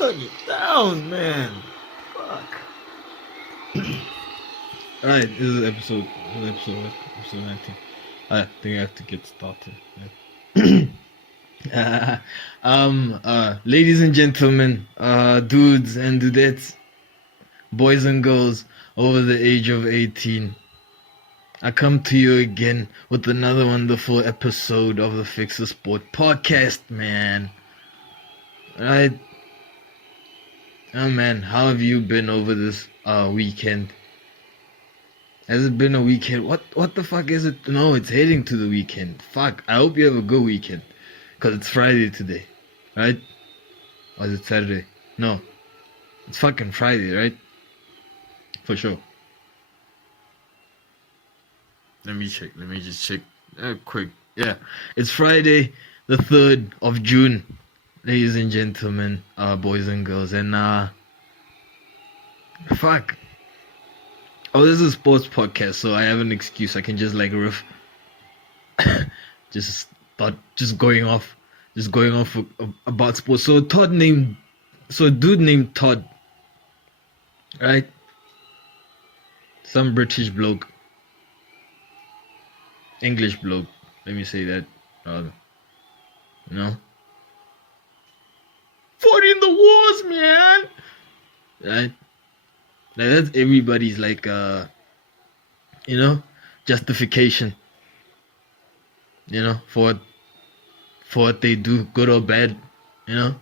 Turn it down, man. Fuck. Alright, this is episode 19. I think I have to get started. Ladies and gentlemen, dudes and dudettes, boys and girls over the age of 18, I come to you again with another wonderful episode of the Fixasport podcast, man. Right? Oh man, how have you been over this weekend? Has it been a weekend? What the fuck is it? No, it's heading to the weekend. Fuck, I hope you have a good weekend. Because it's Friday today, right? Or is it Saturday? No, it's fucking Friday, right? For sure. Let me just check quick. Yeah, it's Friday the 3rd of June, ladies and gentlemen, boys and girls. And fuck. Oh, this is a sports podcast, so I have an excuse. I can just like riff. just going off about sports. So a dude named Todd, right? Some British bloke, English bloke. Let me say that. You know, fought in the wars, man. Right? Like that's everybody's like justification. You know, for what they do, good or bad. You know,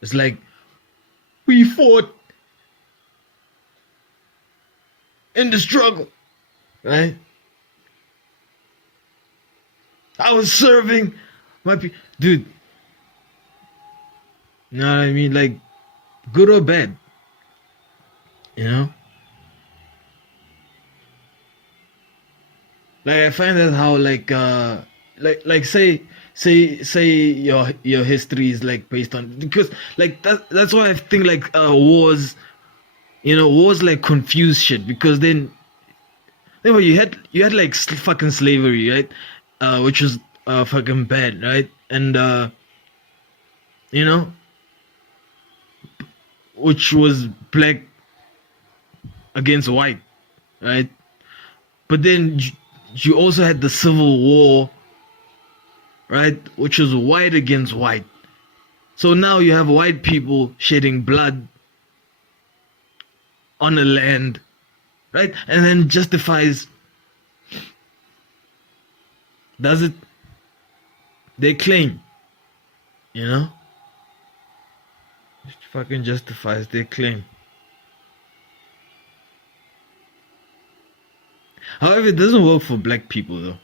it's like we fought in the struggle, right? I was serving my dude. You know what I mean? Like, good or bad, you know? Like, I find that how, like say your history is, like, based on, because, like, that's why I think, like, wars, wars, like, confuse shit, because then you had, like, fucking slavery, right? Which was, fucking bad, right? And, which was black against white, right? But then you also had the Civil War, right? Which was white against white. So now you have white people shedding blood on the land, right? And then justifies, does it? They claim, it fucking justifies their claim. However, it doesn't work for black people, though.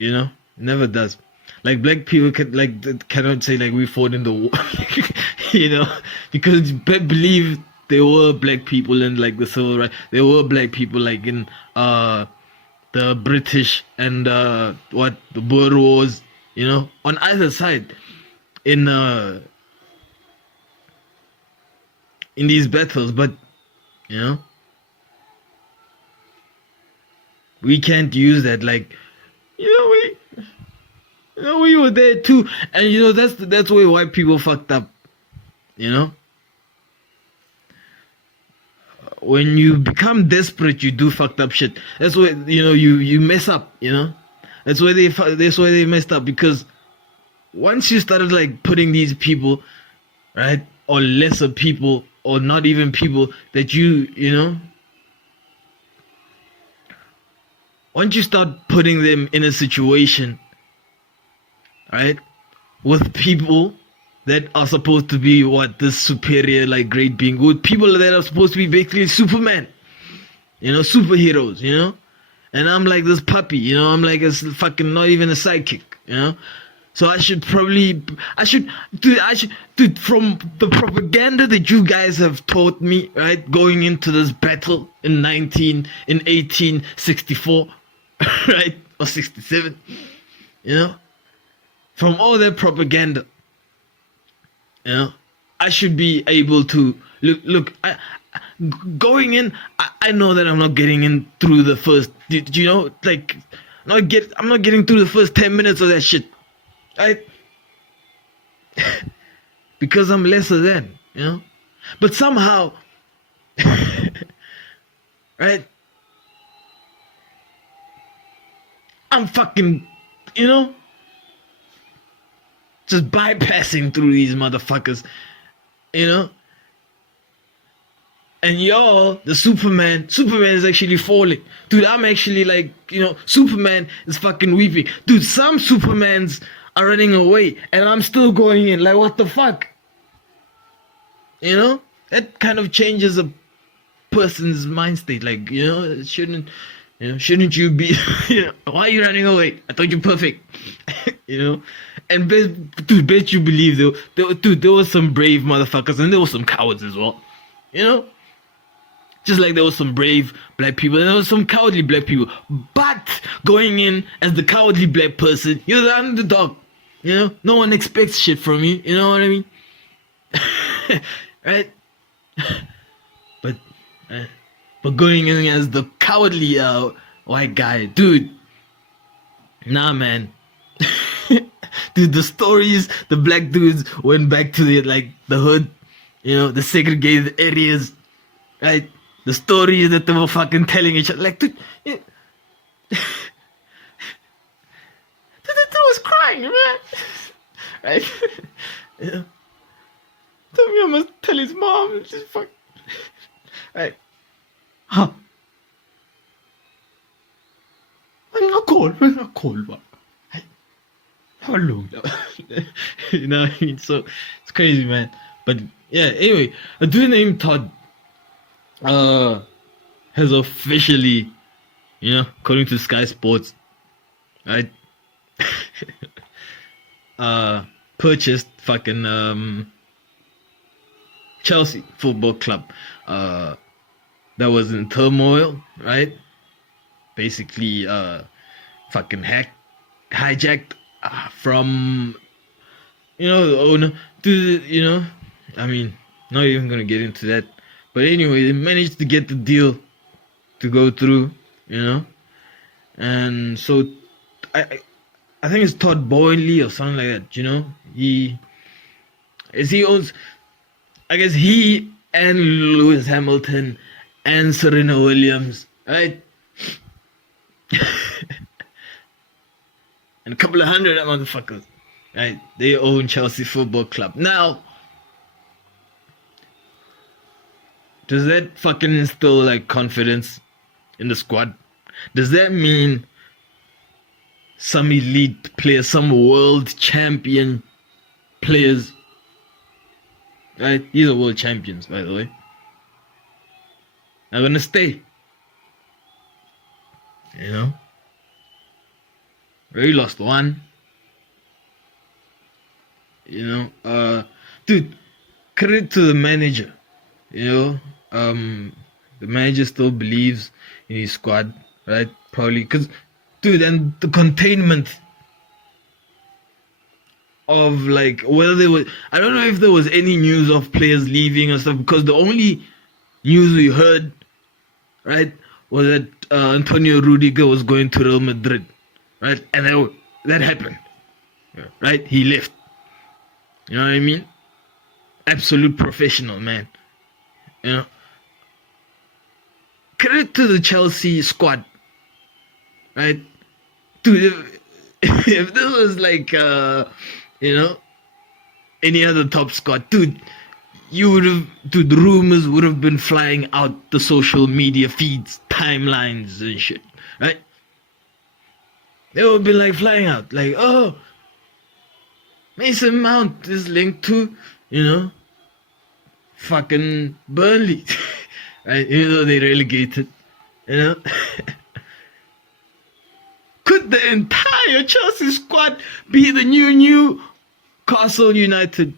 It never does. Like, black people cannot say, like, we fought in the war, because believe there were black people in, like, the civil rights. There were black people, like, in the British and the Boer Wars, on either side, in these battles, but we can't use that, like, we were there too, and that's where white people fucked up. When you become desperate, you do fucked up shit. That's where you mess up. That's where they messed up, because once you started, like, putting these people, right, or lesser people, or not even people that once you start putting them in a situation, right, with people that are supposed to be this superior, like, great being, with people that are supposed to be basically Superman, superheroes, and I'm like this puppy, I'm like a fucking not even a sidekick, So I should, dude, from the propaganda that you guys have taught me, right, going into this battle in 1864, right, or 67, from all that propaganda, I should be able to look. Going in, I know that I'm not getting in through the first, like, I'm not getting through the first 10 minutes of that shit. Right? because I'm lesser than, you know. But somehow, right? I'm fucking, you know, just bypassing through these motherfuckers, you know. And y'all, the Superman is actually falling. Dude, I'm actually like, you know, Superman is fucking weeping. Dude, some Supermans are running away and I'm still going in. Like, what the fuck? You know? That kind of changes a person's mind state. Like, you know, it shouldn't you be, you know, why are you running away? I thought you're perfect. You know? And bet you believe there was some brave motherfuckers and there was some cowards as well. You know? Just like there was some brave black people and there was some cowardly black people. But going in as the cowardly black person, you're the underdog. You know? No one expects shit from you. You know what I mean? Right? But going in as the cowardly white guy, dude. Nah, man. Dude, the stories, the black dudes went back to the hood, you know, the segregated areas, right? The stories that they were fucking telling each other, like, dude, yeah. Dude, that dude was crying, man, right? Yeah. Tell me I must tell his mom, just fuck, right? Huh? I'm not cold, but. Hello. You know what I mean? So it's crazy, man. But yeah, anyway, a dude named Todd has officially, you know, according to Sky Sports, right? Purchased fucking Chelsea Football Club. That was in turmoil, right? Basically fucking hijacked from, you know, the owner to, you know, I mean, not even gonna get into that, but anyway, they managed to get the deal to go through, you know, and so I think it's Todd Boehly or something like that, you know. He owns, I guess he and Lewis Hamilton and Serena Williams, right? And a couple of hundred of motherfuckers, right? They own Chelsea Football Club. Now, does that fucking instill like confidence in the squad? Does that mean some elite players, some world champion players, right? These are world champions, by the way, are gonna stay? You know? We lost one. You know, dude, credit to the manager. You know, the manager still believes in his squad, right? Probably because, dude, and the containment of like whether there was, I don't know if there was any news of players leaving or stuff, because the only news we heard, right, was that Antonio Rudiger was going to Real Madrid. Right, and that happened. Right, he left. You know what I mean? Absolute professional, man. You know. Credit to the Chelsea squad. Right, dude. If this was like, you know, any other top squad, dude, the rumors would have been flying out the social media feeds, timelines, and shit. Right. They would be like flying out, like, oh, Mason Mount is linked to, you know, fucking Burnley, right? Even though they relegated, you know. Could the entire Chelsea squad be the new Castle United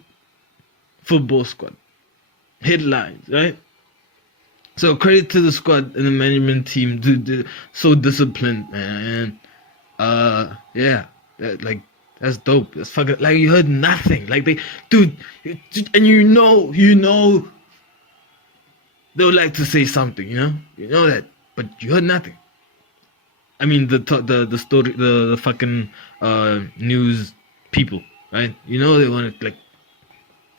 football squad? Headlines, right? So credit to the squad and the management team, dude, so disciplined, man. Yeah, like that's dope. That's fucking, like, you heard nothing. Like, they, dude, and you know, they would like to say something, you know that, but you heard nothing. I mean, the story, the fucking news people, right? You know, they want to like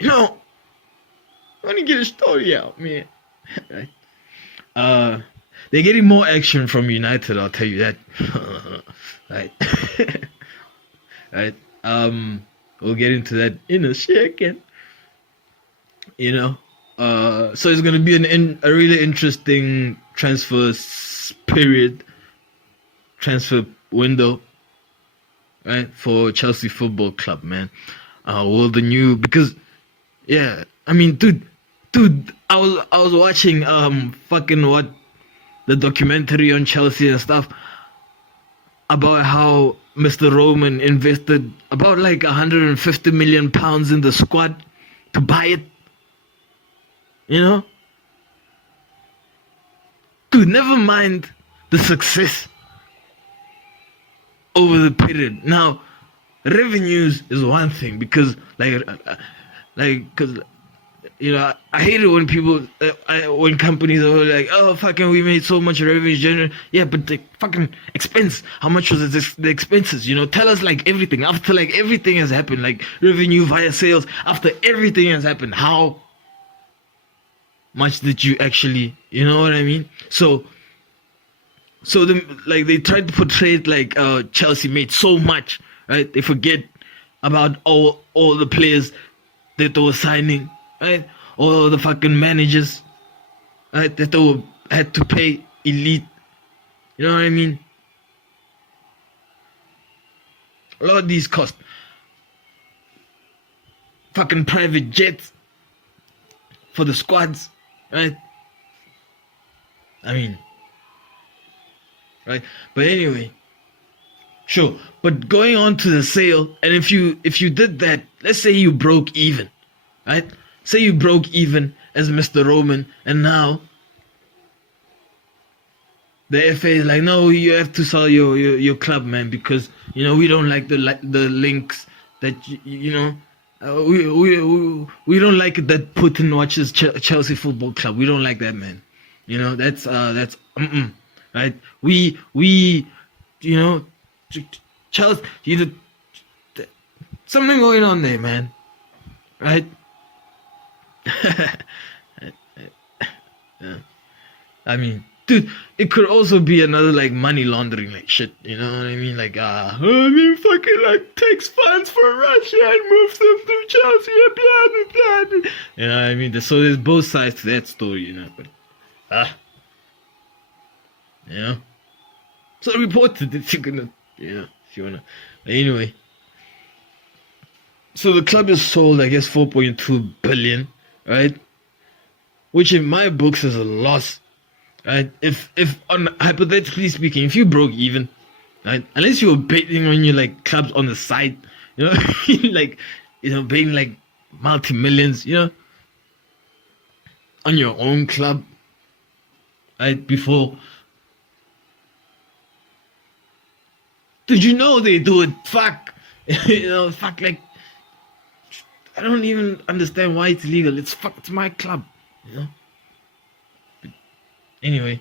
I want to get a story out, man. Right? They're getting more action from United, I'll tell you that. Right. Right. We'll get into that in a second. So it's gonna be a really interesting transfer window, right, for Chelsea Football Club, man. Because yeah, I mean, dude, I was watching the documentary on Chelsea and stuff about how Mr. Roman invested about like 150 million pounds in the squad to buy it. Dude, never mind the success over the period. Now, revenues is one thing because, I hate it when people, when companies are like, oh, fucking, we made so much revenue generate. Yeah, but the fucking expense, how much was the expenses? Tell us like everything. After like everything has happened, like revenue via sales, after everything has happened, how much did you actually, you know what I mean? So they tried to portray it like Chelsea made so much, right? They forget about all the players that they were signing, right? All the fucking managers, right? That they had to pay elite. You know what I mean? A lot of these cost. Fucking private jets for the squads, right? I mean, right? But anyway, sure. But going on to the sale, and if you did that, let's say you broke even, right? Say you broke even as Mr. Roman, and now the FA is like, no, you have to sell your club, man, because we don't like the links that we don't like it that Putin watches Chelsea Football Club. We don't like that, man. That's right. We Chelsea, something going on there, man. Right? Yeah. I mean, dude, it could also be another like money laundering like shit. You know what I mean? Like, fucking like takes funds from Russia and moves them to Chelsea and blah blah blah. You know what I mean? So there's both sides to that story, But So reported that you're gonna, if you wanna. But anyway, so the club is sold, I guess, 4.2 billion, right? Which in my books is a loss, right? If hypothetically speaking, if you broke even, right? Unless you were betting on your like clubs on the side, betting like multi-millions, on your own club, right? Before. Did you know they do it? Fuck. Fuck, like, I don't even understand why it's legal. It's my club, But anyway,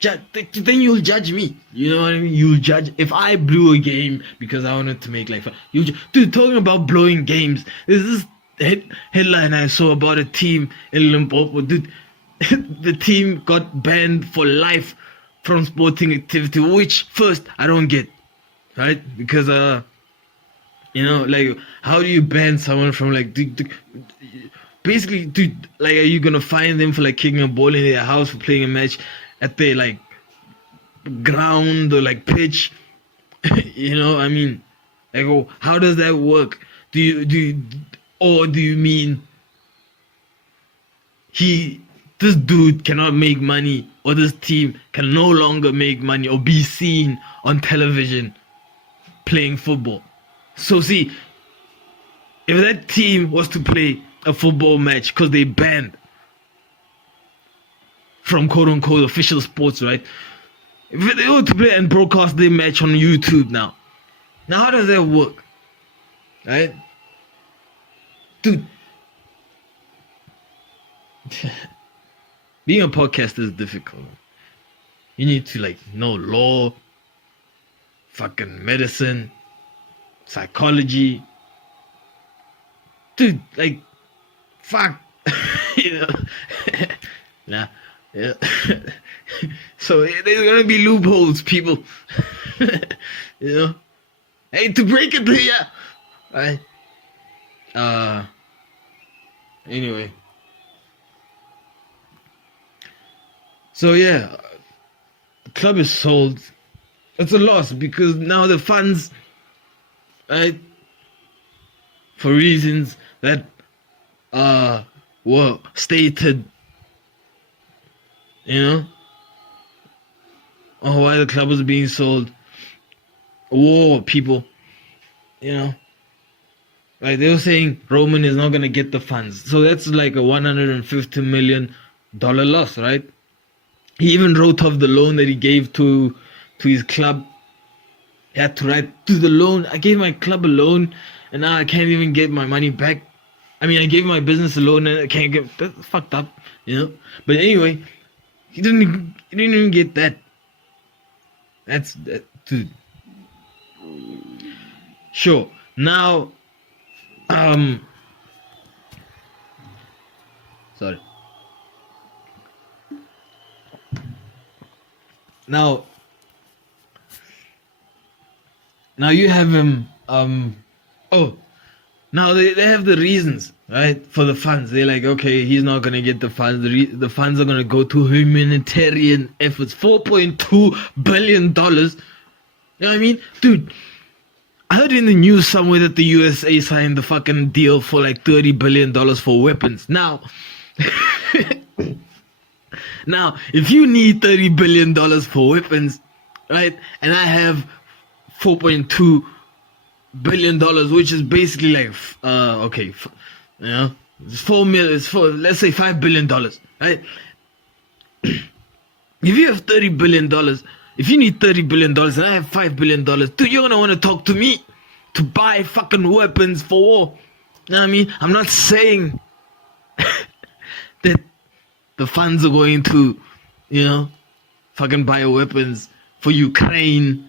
then you'll judge me. You know what I mean? You'll judge if I blew a game because I wanted to make like fun. Dude, talking about blowing games, there's this headline I saw about a team in Limpopo. Dude, the team got banned for life from sporting activity, which first I don't get, right? Because like, how do you ban someone from like basically, dude, like, are you gonna fine them for like kicking a ball in their house, for playing a match at their like ground or like pitch? I mean, like, oh, how does that work? Do you mean this dude cannot make money, or this team can no longer make money or be seen on television playing football? So see, if that team was to play a football match because they banned from quote unquote official sports, right? If they were to play and broadcast their match on YouTube now how does that work? Right? Dude, being a podcaster is difficult. You need to like know law, fucking medicine, psychology, dude, like, fuck, you know, nah, yeah. So there's gonna be loopholes, people. You know, hey, to break it to you, right? Anyway, so yeah, the club is sold. It's a loss because now the funds, right, for reasons that were stated, you know, on why the club was being sold. War, people, you know. Like they were saying Roman is not gonna get the funds. So that's like a $150 million loss, right? He even wrote off the loan that he gave to his club. He had to write to the loan. I gave my club a loan and now I can't even get my money back. I mean, I gave my business a loan and I can't get. That's fucked up, you know. But anyway, he didn't even get that. That's that, dude. Sure. Now, sorry. Now you have him. Now they have the reasons, right, for the funds. They're like, okay, he's not gonna get the funds. The funds are gonna go to humanitarian efforts. $4.2 billion. You know what I mean, dude? I heard in the news somewhere that the USA signed the fucking deal for like $30 billion for weapons. Now, now, if you need $30 billion for weapons, right, and I have $4.2 billion, which is basically like, okay, you know, it's 4 million, it's for, let's say $5 billion, right? If you have $30 billion, if you need $30 billion and I have $5 billion, dude, you're gonna want to talk to me to buy fucking weapons for war. You know what I mean? I'm not saying that the funds are going to, you know, fucking buy weapons for Ukraine,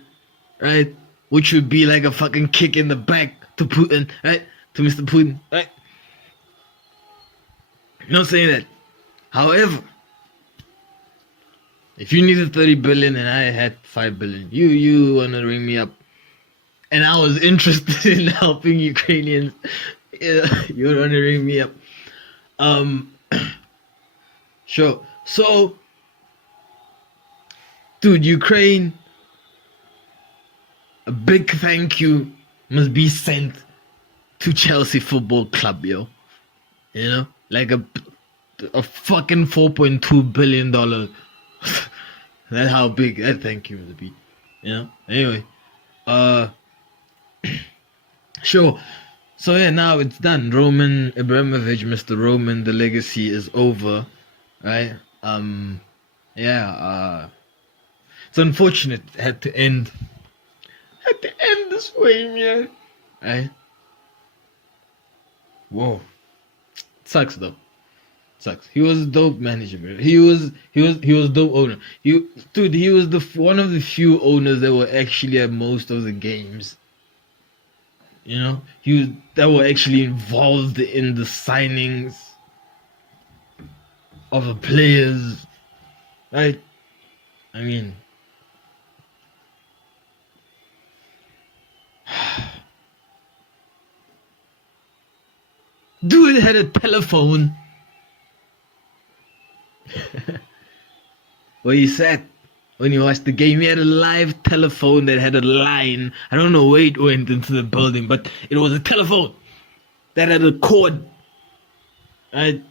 right? Which would be like a fucking kick in the back to Putin, right? To Mr. Putin, right? I'm not saying that. However, if you needed 30 billion and I had 5 billion, you wanna ring me up, and I was interested in helping Ukrainians, you wanna ring me up. Sure. So, dude, Ukraine, a big thank you must be sent to Chelsea Football Club, yo. You know, like a fucking $4.2 billion. That's how big that thank you must be. You know. Anyway, sure. So yeah, now it's done. Roman Abramovich, Mr. Roman, the legacy is over, right? Yeah. It's unfortunate it had to end this way, man. Right? Whoa. It sucks though. Sucks. He was a dope manager, bro. He was dope owner. He was one of the few owners that were actually at most of the games. You know, that were actually involved in the signings of the players, right? I mean, dude had a telephone where he sat when you watched the game. He had a live telephone that had a line. I don't know where it went into the building, but it was a telephone that had a cord. Right?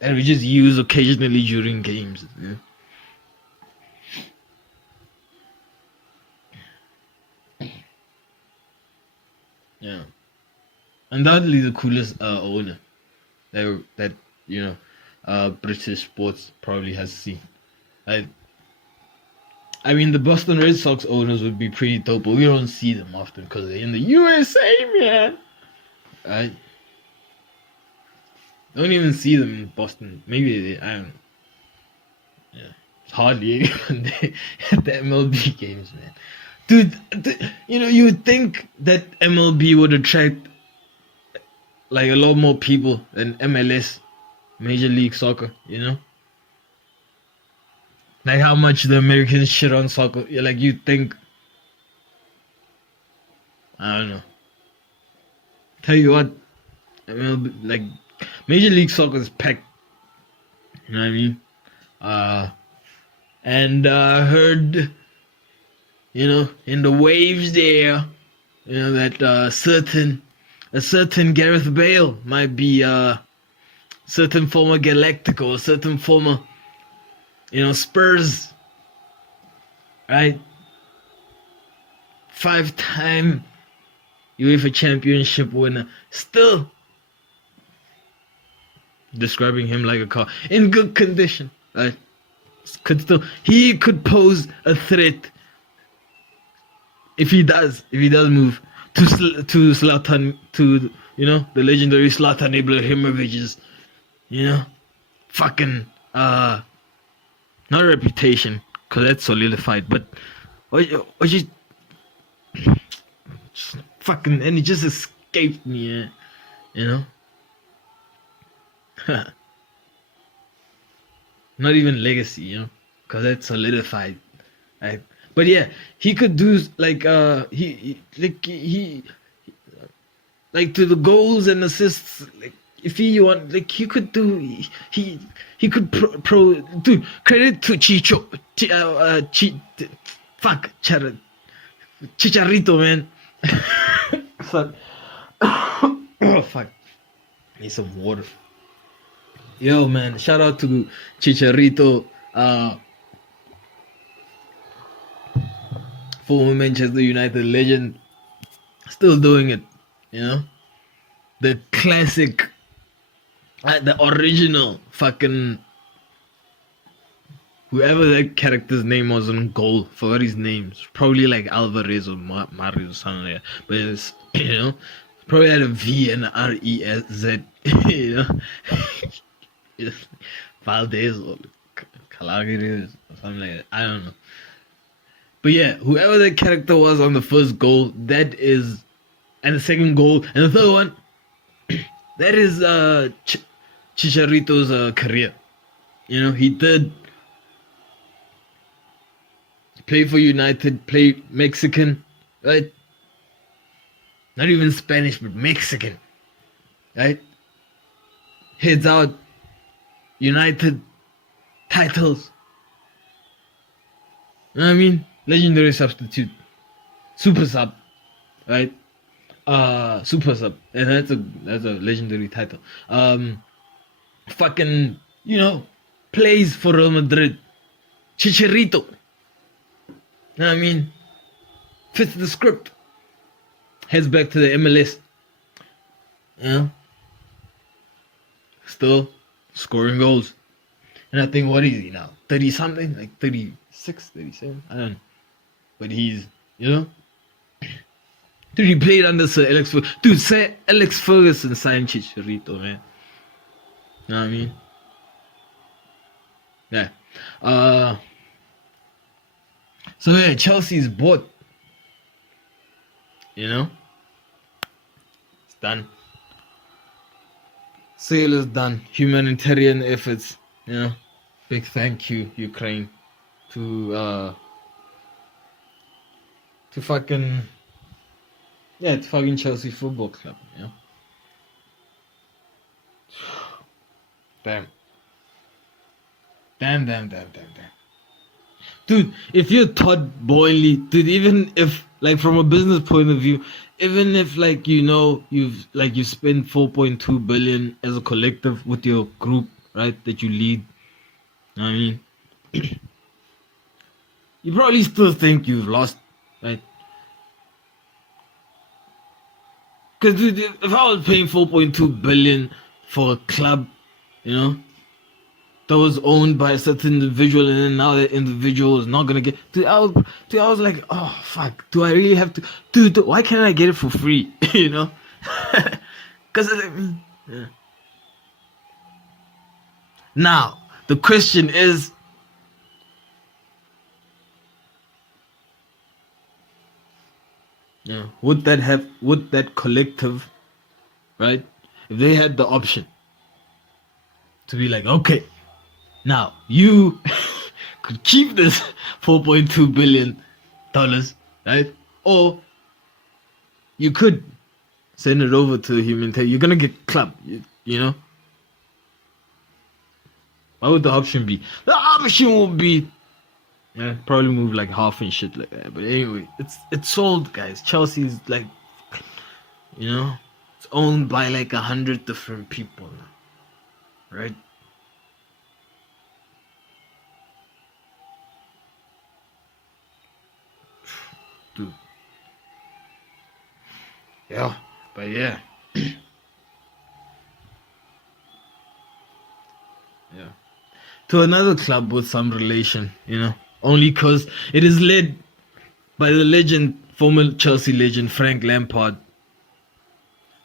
And we just use occasionally during games. Yeah. Yeah. Undoubtedly the coolest owner that you know, British sports probably has seen. I mean, the Boston Red Sox owners would be pretty dope, but we don't see them often because they're in the USA, man. Right? Don't even see them in Boston. Maybe I don't know. Yeah, it's hardly anyone there at the MLB games, man. Dude, you would think that MLB would attract like a lot more people than MLS, Major League Soccer, Like how much the Americans shit on soccer. Like you think, I don't know. Tell you what, MLB, like Major League Soccer is packed. You know what I mean? And heard, in the waves there, that a certain Gareth Bale might be certain former Galactico, certain former, Spurs, right? 5-time UEFA Championship winner, still describing him like a car in good condition, right? He could pose a threat if he does move to Zlatan, to the legendary Zlatan Ibrahimovic's fucking not reputation, because that's solidified, but what you fucking, and it just escaped me, not even legacy, because that's solidified, right? But yeah, he could do like he like to the goals and assists, like if he want, like he could do, he could pro dude, credit to Chicharito, man. Fuck. Oh fuck. Need some water. Yo, man, shout out to Chicharito, former Manchester United legend, still doing it, the classic, the original fucking, whoever that character's name was on goal, forgot his name, probably like Alvarez or Mario or something like that, but it's, probably had a V and an R-E-S-Z, Valdez or Calagres or something like that, I don't know. But yeah, whoever that character was on the first goal, that is, and the second goal, and the third one, that is Chicharito's career. He did play for United, play Mexican, right? Not even Spanish, but Mexican, right? Heads out, United, titles. You know what I mean? Legendary substitute, super sub, right? Super sub, and that's a legendary title. Fucking, plays for Real Madrid. Chicharito. You know what I mean? Fits the script. Heads back to the MLS. Still scoring goals. And I think, what is he now? 30 something? Like 36, 37? I don't know. But he's, Dude, he played under Sir Alex Ferguson. Dude, Sir Alex Ferguson signed Chicharito, man. You know what I mean? Yeah. So yeah, Chelsea's bought. It's done. Sale is done. Humanitarian efforts. Big thank you, Ukraine, to fucking Chelsea Football Club. Damn. Dude, if you're Todd Boehly, dude, even if, like, from a business point of view, even if, like, you've spent 4.2 billion as a collective with your group, right, that you lead, I mean, you probably still think you've lost, right? Because, dude, if I was paying 4.2 billion for a club, that was owned by a certain individual, and then now that individual is not gonna get. Dude, I was like, oh fuck, do I really have to? Dude, why can't I get it for free? Because yeah. Now the question is, Yeah. Would that collective, right? If they had the option to be like, okay, now you could keep this $4.2 billion, right? Or you could send it over to humanitarian. You're gonna get clubbed, you know. What would the option be? The option would be, yeah, probably move like half and shit like that. But anyway, it's sold, guys. Chelsea's like, you know, it's owned by like 100 different people now, right? Dude. Yeah, but yeah. Yeah. To another club with some relation, you know, only because it is led by the legend, former Chelsea legend Frank Lampard.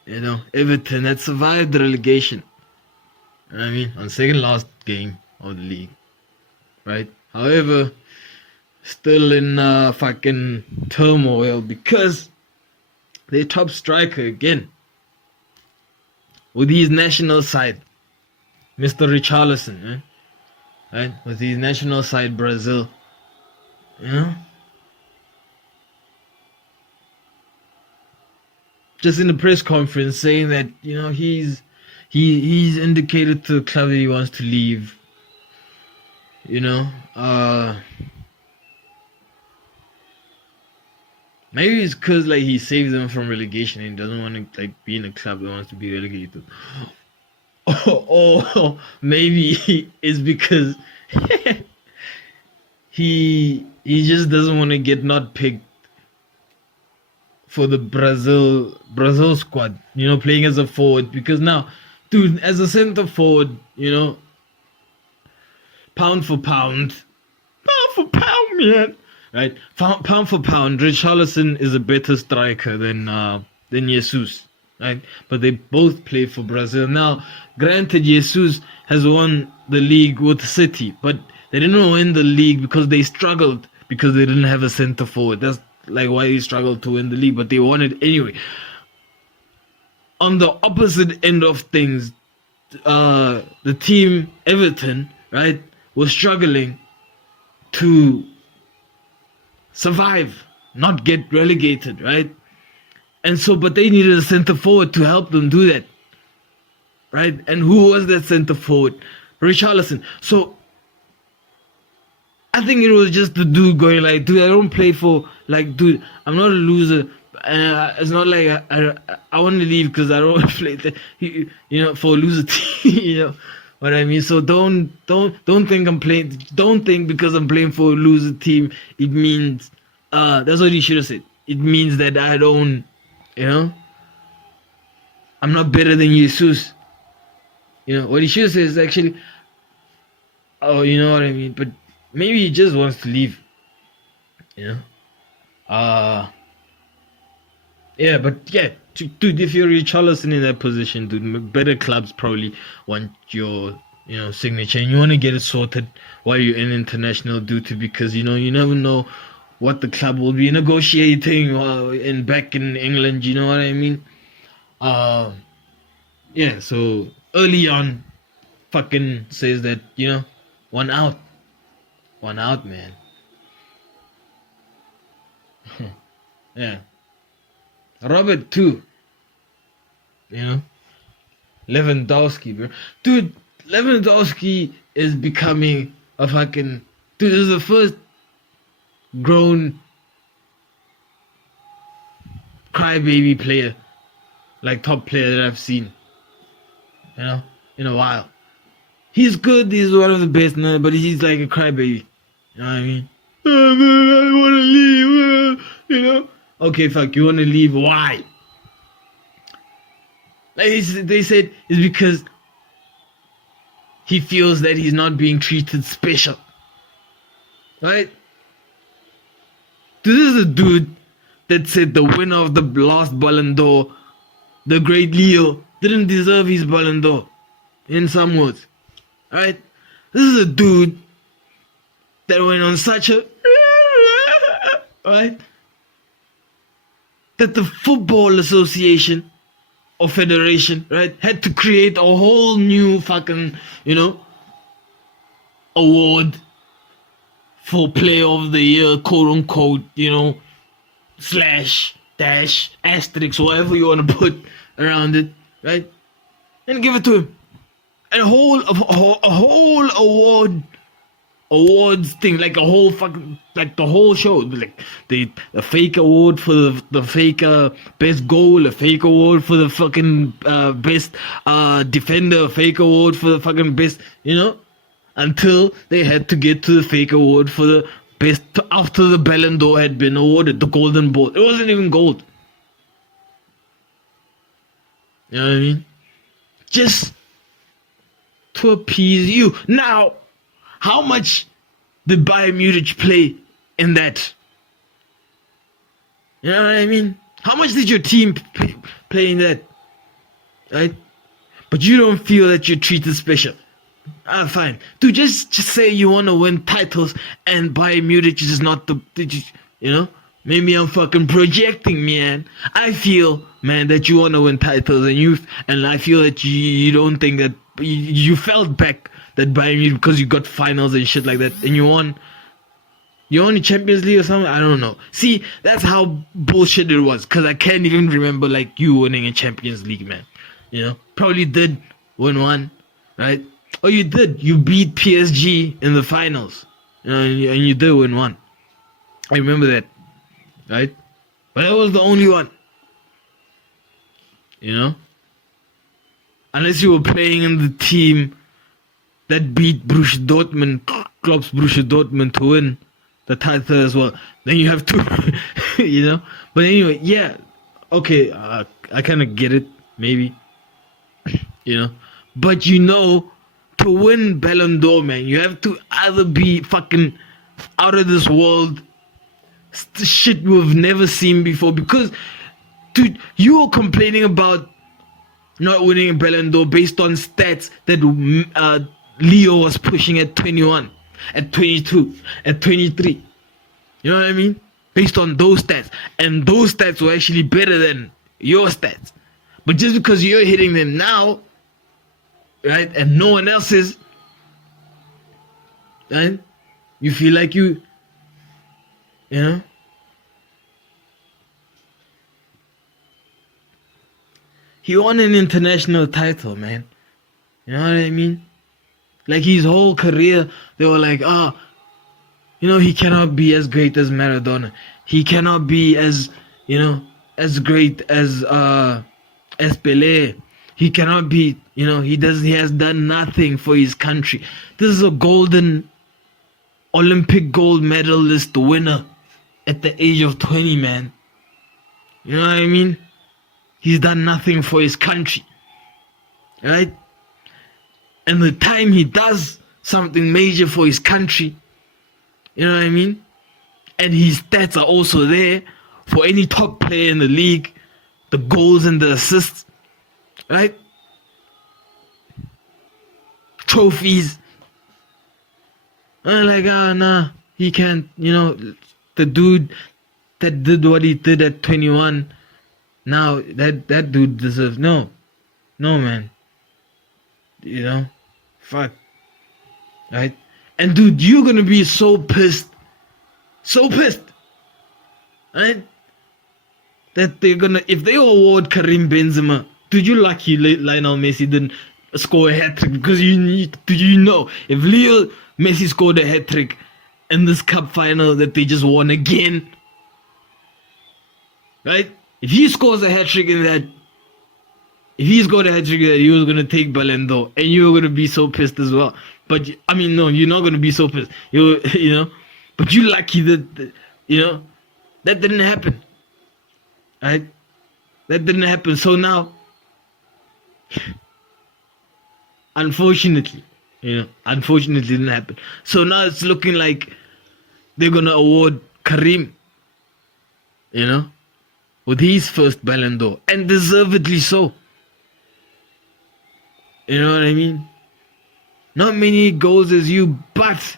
You know, Everton had survived the relegation. You know what I mean, on second last game of the league, right? However, still in fucking turmoil because their top striker again with his national side, Mr. Richarlison, right? With his national side Brazil, you know. Just in the press conference saying that, you know, he's indicated to the club that he wants to leave. You know, maybe it's because like he saved them from relegation and he doesn't want to like be in a club that wants to be relegated. Or maybe it's because he just doesn't want to get not picked for the Brazil squad, you know, playing as a forward. Because now, dude, as a center forward, you know, pound for pound, man, right? Pound for pound, Richarlison is a better striker than Jesus, right? But they both play for Brazil. Now, granted, Jesus has won the league with City, but they didn't win the league because they struggled because they didn't have a center forward. That's like why they struggled to win the league, but they won it anyway. On the opposite end of things, the team Everton, right, was struggling to survive, not get relegated, right? And so, but they needed a center forward to help them do that, right? And who was that center forward? Richarlison. So I think it was just the dude going like, dude, I don't play for, like, dude, I'm not a loser. And it's not like I want to leave because I don't want to play, you know, for a loser team, you know what I mean? So don't think I'm playing. Don't think because I'm playing for a loser team, it means that's what he should have said. It means that I don't, you know, I'm not better than Jesus. You know what he should have said is actually, oh, you know what I mean. But maybe he just wants to leave. You know, yeah, but yeah, dude, if you're Richarlison in that position, dude, better clubs probably want your, you know, signature, and you want to get it sorted while you're in international duty because, you know, you never know what the club will be negotiating back in England. You know what I mean? Yeah. So early on, fucking says that, you know, one out, man. Yeah. Robert too. You know? Lewandowski, bro. Dude, Lewandowski is becoming a fucking... Dude, this is the first grown crybaby player. Like, top player that I've seen. You know? In a while. He's good, he's one of the best, man, but he's like a crybaby. You know what I mean? Oh, man, I want to leave, you know? Okay, fuck, you want to leave, why? Like they said, it's because he feels that he's not being treated special. Right? This is a dude that said the winner of the last Ballon d'Or, the great Leo, didn't deserve his Ballon d'Or. In some words. Right? This is a dude that went on such a... Right? that the Football Association or Federation, right, had to create a whole new fucking, award for Player of the Year, quote unquote, slash, dash, asterisk, whatever you want to put around it, right? And give it to him. And a whole awards thing, like a whole fucking, like the whole show, like the fake award for the fake best goal, a fake award for the fucking best defender, a fake award for the fucking best, until they had to get to the fake award for the best after the Ballon d'Or had been awarded, the Golden Ball. It wasn't even gold. You know what I mean? Just to appease you. Now, how much did Bayern Munich play in that? You know what I mean? How much did your team play in that? Right? But you don't feel that you're treated special. Fine. Dude, just say you want to win titles and Bayern Munich is not maybe I'm fucking projecting, man. I feel, man, that you want to win titles and I feel that you don't think that you felt back that Bayern Munich because you got finals and shit like that and you won the Champions League or something. I don't know. See, that's how bullshit it was, because I can't even remember like you winning a Champions League, man. Probably did win one, right? Oh, you did. You beat PSG in the finals, and you did win one. I remember that, right? But that was the only one. Unless you were playing in the team that beat Borussia Dortmund, Klopp's Borussia Dortmund, to win the title as well. Then you have to, But anyway, yeah, okay, I kind of get it, maybe, But to win Ballon d'Or, man, you have to either be fucking out of this world, shit we've never seen before. Because, dude, you were complaining about not winning a Ballon d'Or based on stats that Leo was pushing at 21, at 22, at 23. You know what I mean? Based on those stats. And those stats were actually better than your stats. But just because you're hitting them now, right, and no one else is, right, you feel like he won an international title, man. You know what I mean? Like his whole career, they were like, he cannot be as great as Maradona. He cannot be as great as Pelé. He cannot be, he has done nothing for his country. This is a golden Olympic gold medalist winner at the age of 20, man. You know what I mean? He's done nothing for his country, right? And the time he does something major for his country, you know what I mean? And his stats are also there for any top player in the league, the goals and the assists, right? Trophies. I'm like, nah, he can't, the dude that did what he did at 21, now that dude deserves, no, man. Fuck. Right? And dude, you're gonna be so pissed. Right? That they're gonna, if they award Karim Benzema, dude, you lucky Lionel Messi didn't score a hat-trick, because if Leo Messi scored a hat-trick in this cup final that they just won again, right? If he scores a hat-trick in that, he was gonna take Ballon d'Or, and you were gonna be so pissed as well. But no, you're not gonna be so pissed. But you lucky that that didn't happen, right? That didn't happen. So now, unfortunately, it didn't happen. So now it's looking like they're gonna award Karim, with his first Ballon d'Or, and deservedly so. You know what I mean? Not many goals as you, but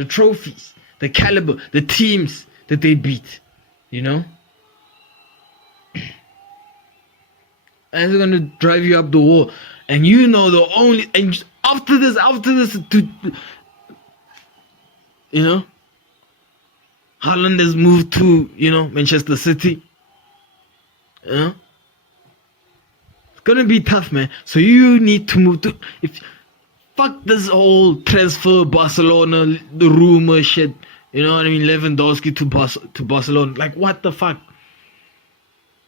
the trophies, the caliber, the teams that they beat, you know? And they're gonna drive you up the wall. And you know the only, and after this, you know, Haaland has moved to, you know, Manchester City. You know? It's gonna be tough, man. So you need to move to, fuck this whole transfer Barcelona, the rumor shit. You know what I mean? Lewandowski to Barcelona. Like, what the fuck?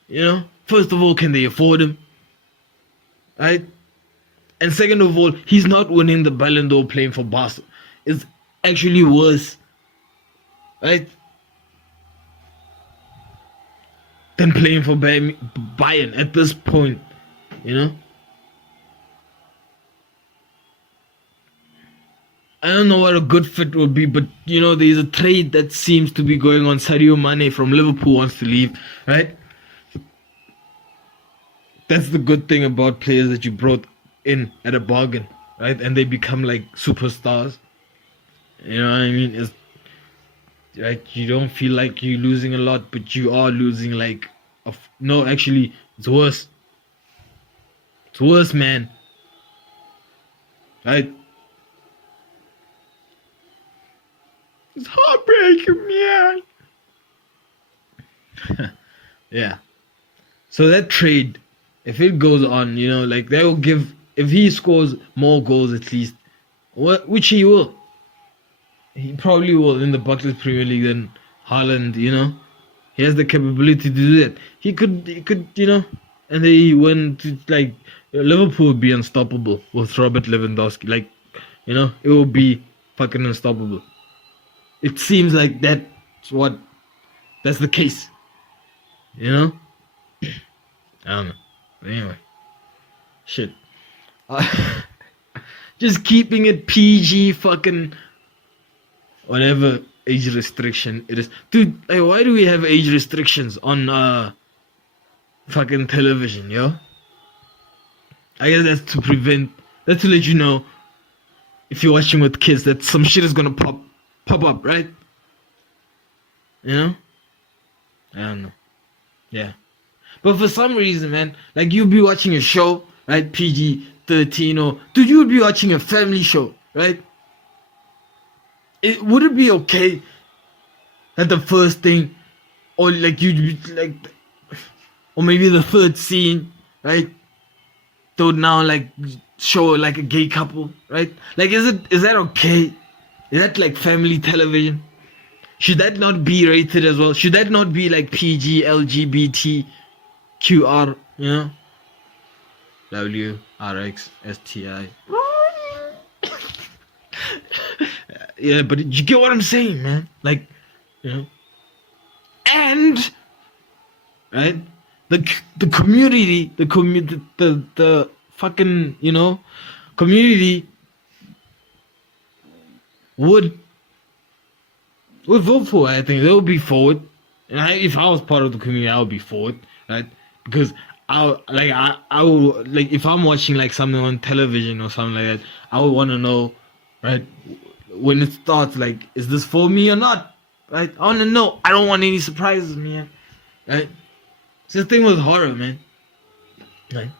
You know? First of all, can they afford him? Right? And second of all, he's not winning the Ballon d'Or playing for Barca. It's actually worse, right, than playing for Bayern at this point, you know? I don't know what a good fit would be, but, you know, there's a trade that seems to be going on. Sadio Mane from Liverpool wants to leave, right? That's the good thing about players that you brought in at a bargain, right? And they become like superstars. You know what I mean? It's right. You don't feel like you're losing a lot, but you are losing like no, actually, it's worse. It's worse, man. Right? It's heartbreaking, man. Yeah. So that trade, if it goes on, you know, like they will give, if he scores more goals at least, which he will. He probably will in the Buckley Premier League than Haaland, you know. He has the capability to do that. He could, you know, and they went to, like, Liverpool would be unstoppable with Robert Lewandowski. Like, you know, it will be fucking unstoppable. It seems like that's the case. You know? I don't know. But anyway. Shit. Just keeping it PG fucking whatever age restriction it is. Dude, like, why do we have age restrictions on fucking television, yo? I guess that's to let you know, if you're watching with kids, that some shit is gonna pop up, right? You know? I don't know. Yeah. But for some reason, man, like, you'll be watching a show, right? PG-13, or dude, you would be watching a family show, right? Would it be okay that the first thing, or like you'd be like, or maybe the third scene, right? They would now like show like a gay couple, right? Like, is that okay? Is that like family television? Should that not be rated as well? Should that not be like PG, LGBT, QR, you know? WRXSTI. Yeah, but you get what I'm saying, man? Like, you know? And, right? The community, the fucking, you know, community would vote for it. I think they would be for it. And if I was part of the community, I would be for it, right? Because I would, like, if I'm watching like something on television or something like that, I would want to know, right, when it starts, like, is this for me or not, right? I want to know. I don't want any surprises, man, right? It's the thing with horror, man. Right?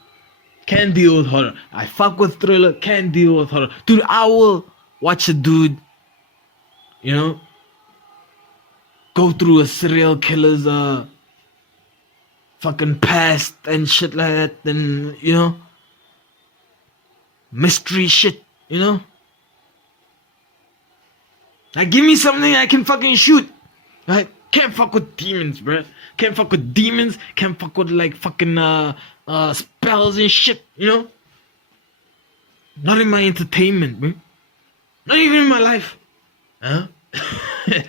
Can't deal with horror. I fuck with thriller. Can't deal with horror, dude. I will watch a dude, you know, go through a serial killer's fucking past and shit like that, and, you know, mystery shit, you know. Like, give me something I can fucking shoot, right? Can't fuck with demons, bruh. Can't fuck with demons. Can't fuck with like fucking spells and shit, you know. Not in my entertainment, man. Not even in my life, huh? Know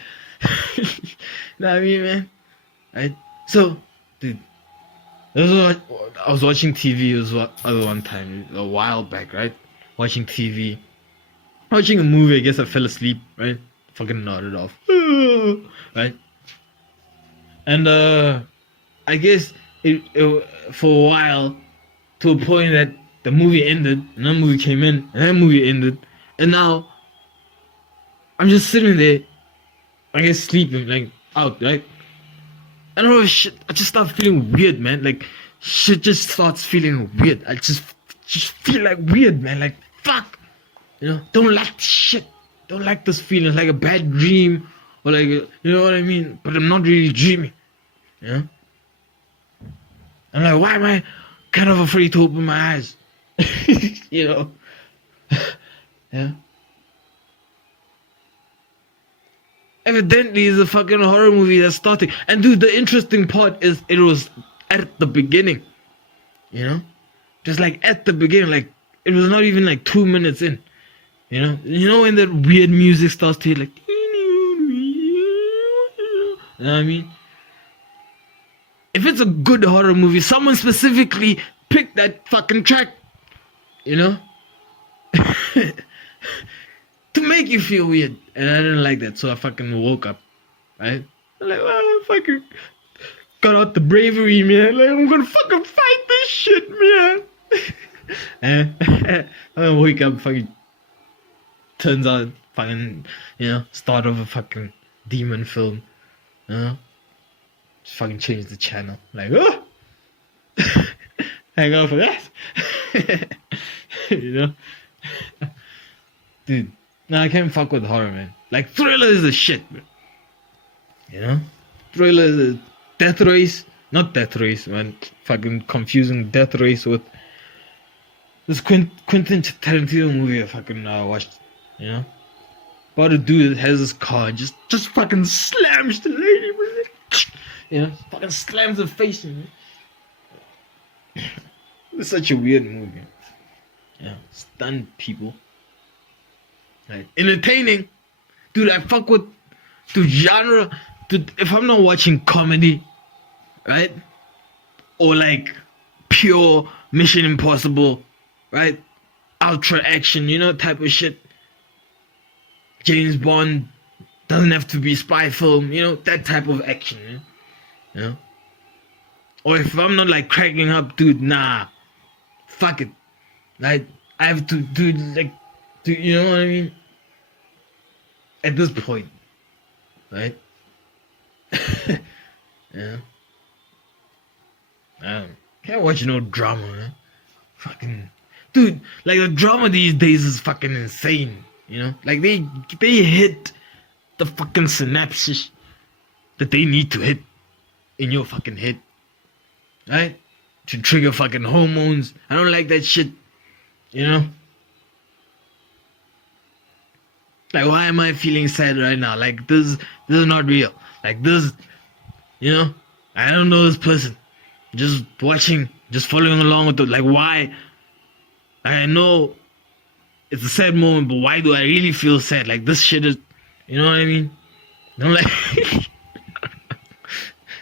what I mean, man? Right? So, dude, I was watching TV. It was one time, a while back, right? Watching TV, watching a movie. I guess I fell asleep, right? Fucking nodded off, right? And I guess it for a while, to a point that the movie ended, and that movie came in, and that movie ended, and now I'm just sitting there, I get sleeping, like, out, right? And all of shit, I just start feeling weird, man. Like, shit just starts feeling weird. I just feel like weird, man. Like, fuck. You know, don't like this shit. Don't like this feeling. It's like a bad dream. Or like, you know what I mean? But I'm not really dreaming. You know? I'm like, why am I kind of afraid to open my eyes? You know? Yeah. Evidently, it's a fucking horror movie that's starting. And dude, the interesting part is it was at the beginning. You know? Just like at the beginning, like it was not even like 2 minutes in. You know when that weird music starts to hit, like, you know what I mean? If it's a good horror movie, someone specifically picked that fucking track, you know? To make you feel weird. And I didn't like that, so I fucking woke up, right? I'm like, I fucking got out the bravery, man. Like, I'm gonna fucking fight this shit, man. And I'm gonna wake up, fucking turns out, fucking, you know, start of a fucking demon film, you know? Just fucking change the channel. Like, oh! Hang on for that. You know? Dude, no, I can't fuck with horror, man. Like, thriller is the shit, man. You know? Thriller is a death race. Not death race, man. Fucking confusing death race with this Quentin Tarantino movie I fucking watched. You know? About a dude that has his car and just fucking slams the lady, man. You know? Fucking slams her face in it. It's such a weird movie. Yeah. Stunned people. Like, entertaining. Dude, I fuck with the genre. Dude, if I'm not watching comedy, right? Or like pure Mission Impossible, right? Ultra action, you know, type of shit. James Bond doesn't have to be spy film, you know, that type of action, you know? Or if I'm not like cracking up, dude, nah. Fuck it. Like, I have to do like, you know what I mean? At this point, right? Yeah. Can't watch no drama, man. Fucking, dude, like the drama these days is fucking insane. You know, like they hit the fucking synapses that they need to hit in your fucking head, right? To trigger fucking hormones. I don't like that shit. You know. Like, why am I feeling sad right now? Like, this is not real. Like, this, you know, I don't know this person. Just watching, just following along with it. Like, why? I know it's a sad moment, but why do I really feel sad? Like, this shit is, you know what I mean? I'm like,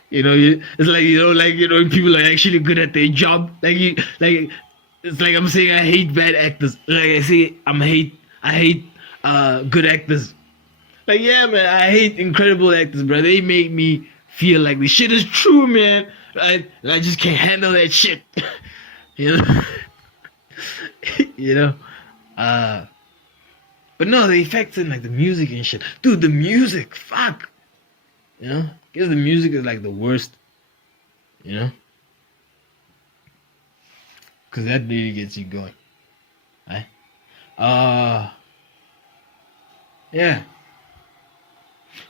you know, it's like, you know, people are actually good at their job. Like, it's like I'm saying I hate bad actors. Like, I say I hate good actors. Like, yeah, man, I hate incredible actors, bro. They make me feel like the shit is true, man. Right? And I just can't handle that shit. You know? You know? But no, the effects in like the music and shit. Dude, the music, fuck. You know? Because the music is like the worst. You know? Because that really gets you going. Right? Yeah.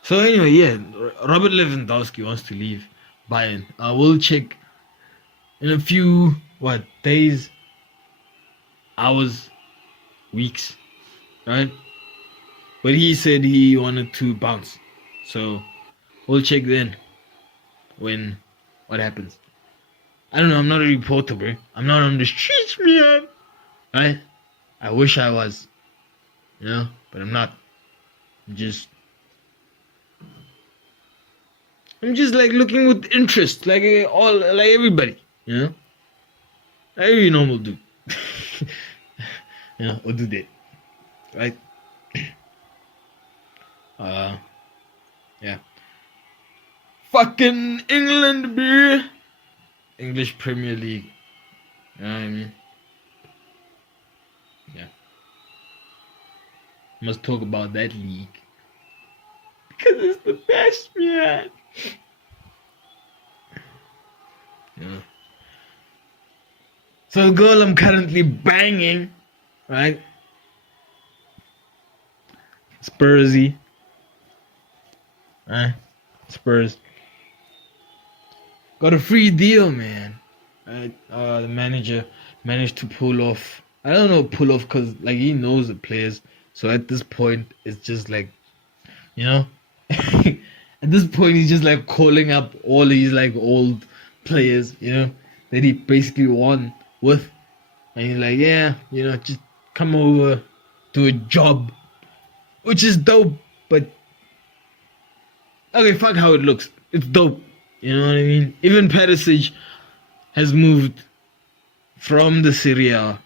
So anyway, yeah, Robert Lewandowski wants to leave Bayern. We'll check in a few days, hours, weeks, right? But he said he wanted to bounce. So we'll check then what happens. I don't know, I'm not a reporter, bro. I'm not on the streets, man. Right? I wish I was. You know, but I'm not. I'm just like looking with interest, like everybody, you know, every normal dude, you know, or do that, right? Yeah. Fucking England, bro. English Premier League. You know what I mean? Yeah. Must talk about that league. it's the best, man. Yeah. So the girl I'm currently banging, right? Spursy. Spurs. Got a free deal, man. Right? The manager managed to pull off. I don't know pull off because like he knows the players. So at this point, it's just like, you know, at this point he's just like calling up all these like old players, you know, that he basically won with, and he's like, yeah, you know, just come over, do a job, which is dope. But okay, fuck how it looks. It's dope. You know what I mean? Even Perisic has moved from the Serie A,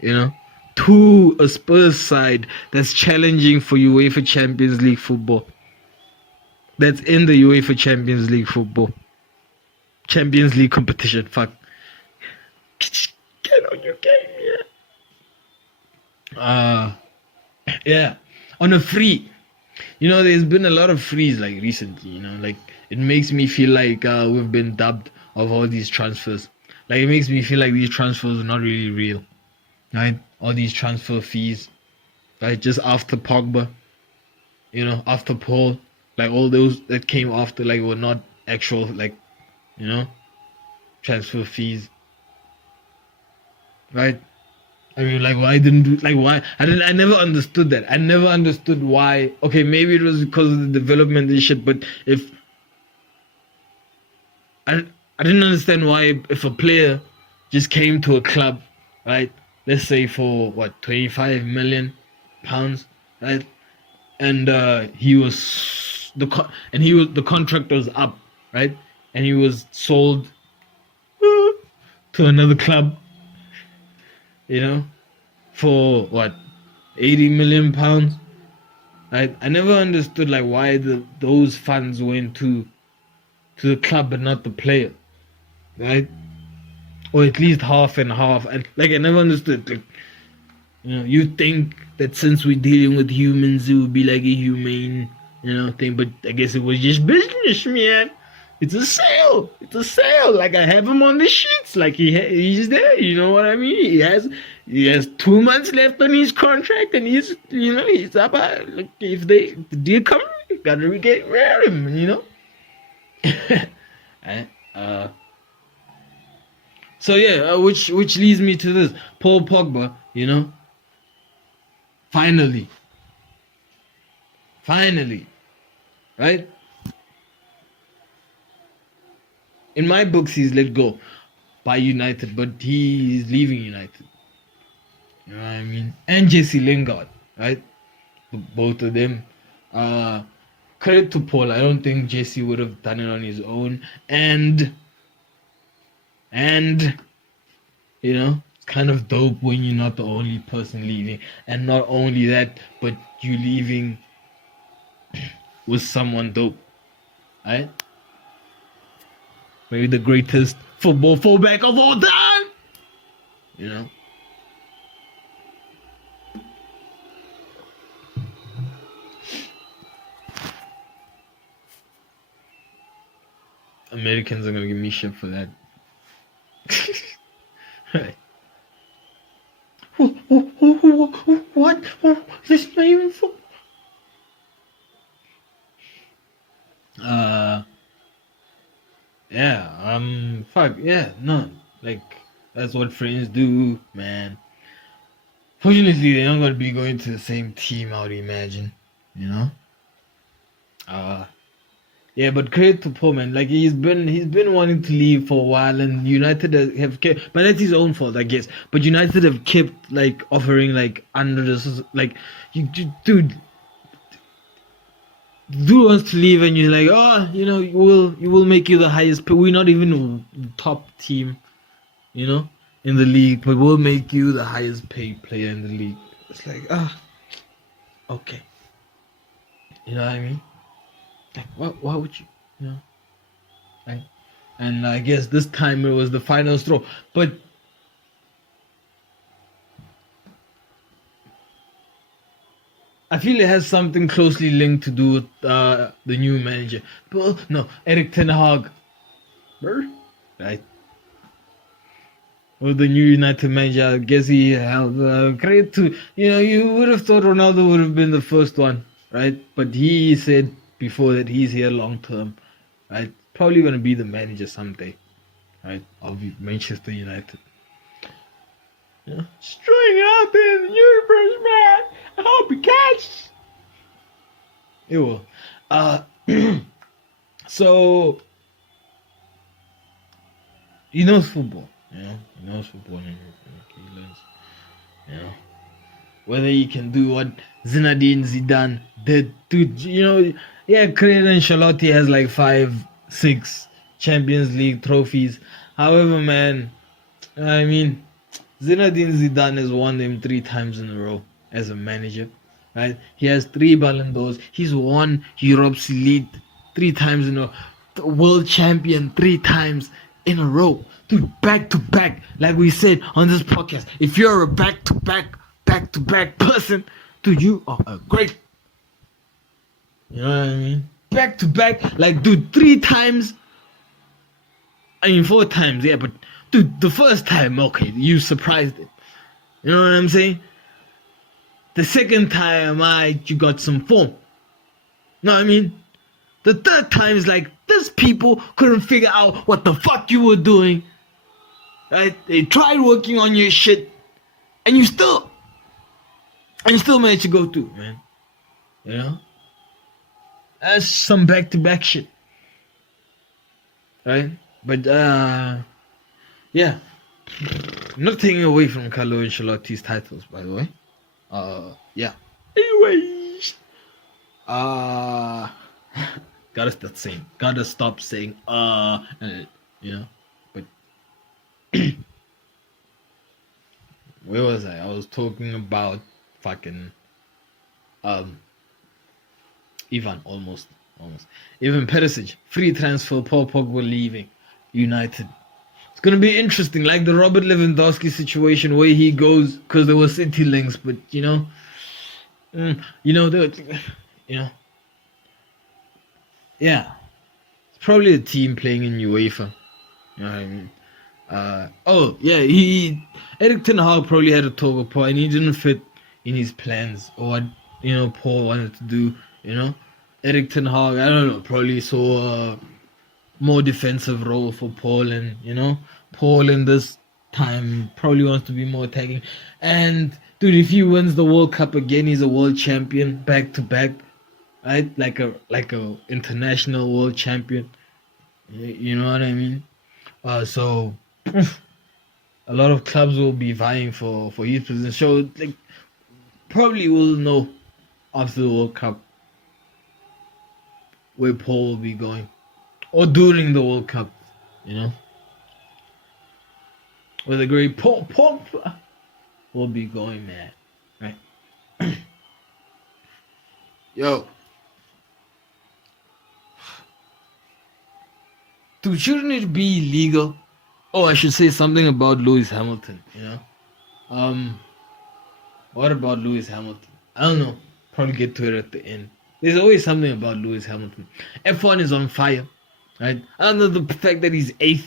you know, to a Spurs side that's challenging for UEFA Champions League football. That's in the UEFA Champions League football. Champions League competition. Fuck. Get on your game, yeah. Yeah. On a free. You know, there's been a lot of frees like recently, you know, like it makes me feel like we've been dubbed of all these transfers. Like it makes me feel like these transfers are not really real. Right? All these transfer fees. Right? Just after Pogba. You know, after Paul. Like all those that came after like were not actual like, you know, transfer fees. Right? I mean, like, why didn't do, like, why? I never understood that. I never understood why. Okay, maybe it was because of the development and shit, but if, I didn't understand why if a player just came to a club, right, let's say for, what, 25 million pounds, right, and the contract was up, right, and he was sold to another club, you know, for what, 80 million pounds. I never understood like why those funds went to the club but not the player, right? Or at least half and half. And like I never understood. Like, you know, you think that since we're dealing with humans, it would be like a humane, you know, thing. But I guess it was just business, man. It's a sale. It's a sale. Like I have him on the sheets. Like he's there. You know what I mean? He has 2 months left on his contract, and he's up. Like if the deal comes, gotta get rid of him. You know. So yeah, which leads me to this Paul Pogba. You know. Finally, right? In my books, he's let go by United, but he's leaving United. You know what I mean? And Jesse Lingard, right? Both of them. Credit to Paul. I don't think Jesse would have done it on his own. And you know, it's kind of dope when you're not the only person leaving. And not only that, but you leaving with someone dope, right? Maybe the greatest football fullback of all time. You know? Americans are gonna give me shit for that. Right. What? This is not even football. Yeah, fuck, yeah, no, like, that's what friends do, man. Fortunately, they're not gonna be going to the same team, I would imagine, you know? Yeah, but credit to Paul, man, like, he's been wanting to leave for a while, and United have kept, but that's his own fault, I guess, but United have kept, like, offering, like, under this, like, dude wants to leave, and you're like, oh, you know, you will make you the highest pay. We're not even top team, you know, in the league, but we'll make you the highest paid player in the league. It's like, okay, you know what I mean? Like, why would you know? Right? And I guess this time it was the final straw, but I feel it has something closely linked to do with the new manager. But no, Erik ten Hag, right? Or the new United manager. I guess he held credit to. You would have thought Ronaldo would have been the first one, right? But he said before that he's here long term, right? Probably going to be the manager someday, right? Of Manchester United. Yeah. String out there in the universe, man. I hope he catches. It will. So he knows football. He knows football and he learns. Whether he can do what Zinedine Zidane did, dude. Carlo Ancelotti has like 5-6 Champions League trophies. However, man, I mean, Zinedine Zidane has won them 3 times in a row as a manager, right? He has 3 Ballon d'Ors. He's won Europe's elite 3 times in a row. The world champion 3 times in a row. Dude, back to back. Like we said on this podcast, if you're a back to back person, dude, you are a great. You know what I mean? Back to back. Like, dude, 3 times. 4 times, yeah, but dude, the first time, okay, you surprised it. You know what I'm saying? The second time, you got some form. Know what I mean? The third time is like, these people couldn't figure out what the fuck you were doing. Right? They tried working on your shit, and you still managed to go through, man. You know? That's some back-to-back shit. Right? But, yeah. I'm not taking away from Carlo Ancelotti's titles, by the way. Yeah. Anyways. Gotta stop saying, but where was I? I was talking about fucking, Ivan, almost. Ivan Perisic, free transfer, Paul Pogba leaving United. It's gonna be interesting, like the Robert Lewandowski situation, where he goes, because there were City links, but yeah. It's probably a team playing in Uefa. You know what I mean? Erik ten Hag probably had a talk with Paul, and he didn't fit in his plans or what Paul wanted to do. Erik ten Hag, I don't know, probably saw a more defensive role for Paul, and Paul in this time probably wants to be more attacking. And dude, if he wins the World Cup again, he's a world champion back to back, right? Like a international world champion. You know what I mean? So a lot of clubs will be vying for his position. So probably will know after the World Cup where Paul will be going, or during the World Cup, where the great Paul Pogba will be going, man. Right? Yo. Dude, shouldn't it be illegal? Oh, I should say something about Lewis Hamilton, What about Lewis Hamilton? I don't know. Probably get to it at the end. There's always something about Lewis Hamilton. F1 is on fire, right? I don't know the fact that he's 8th,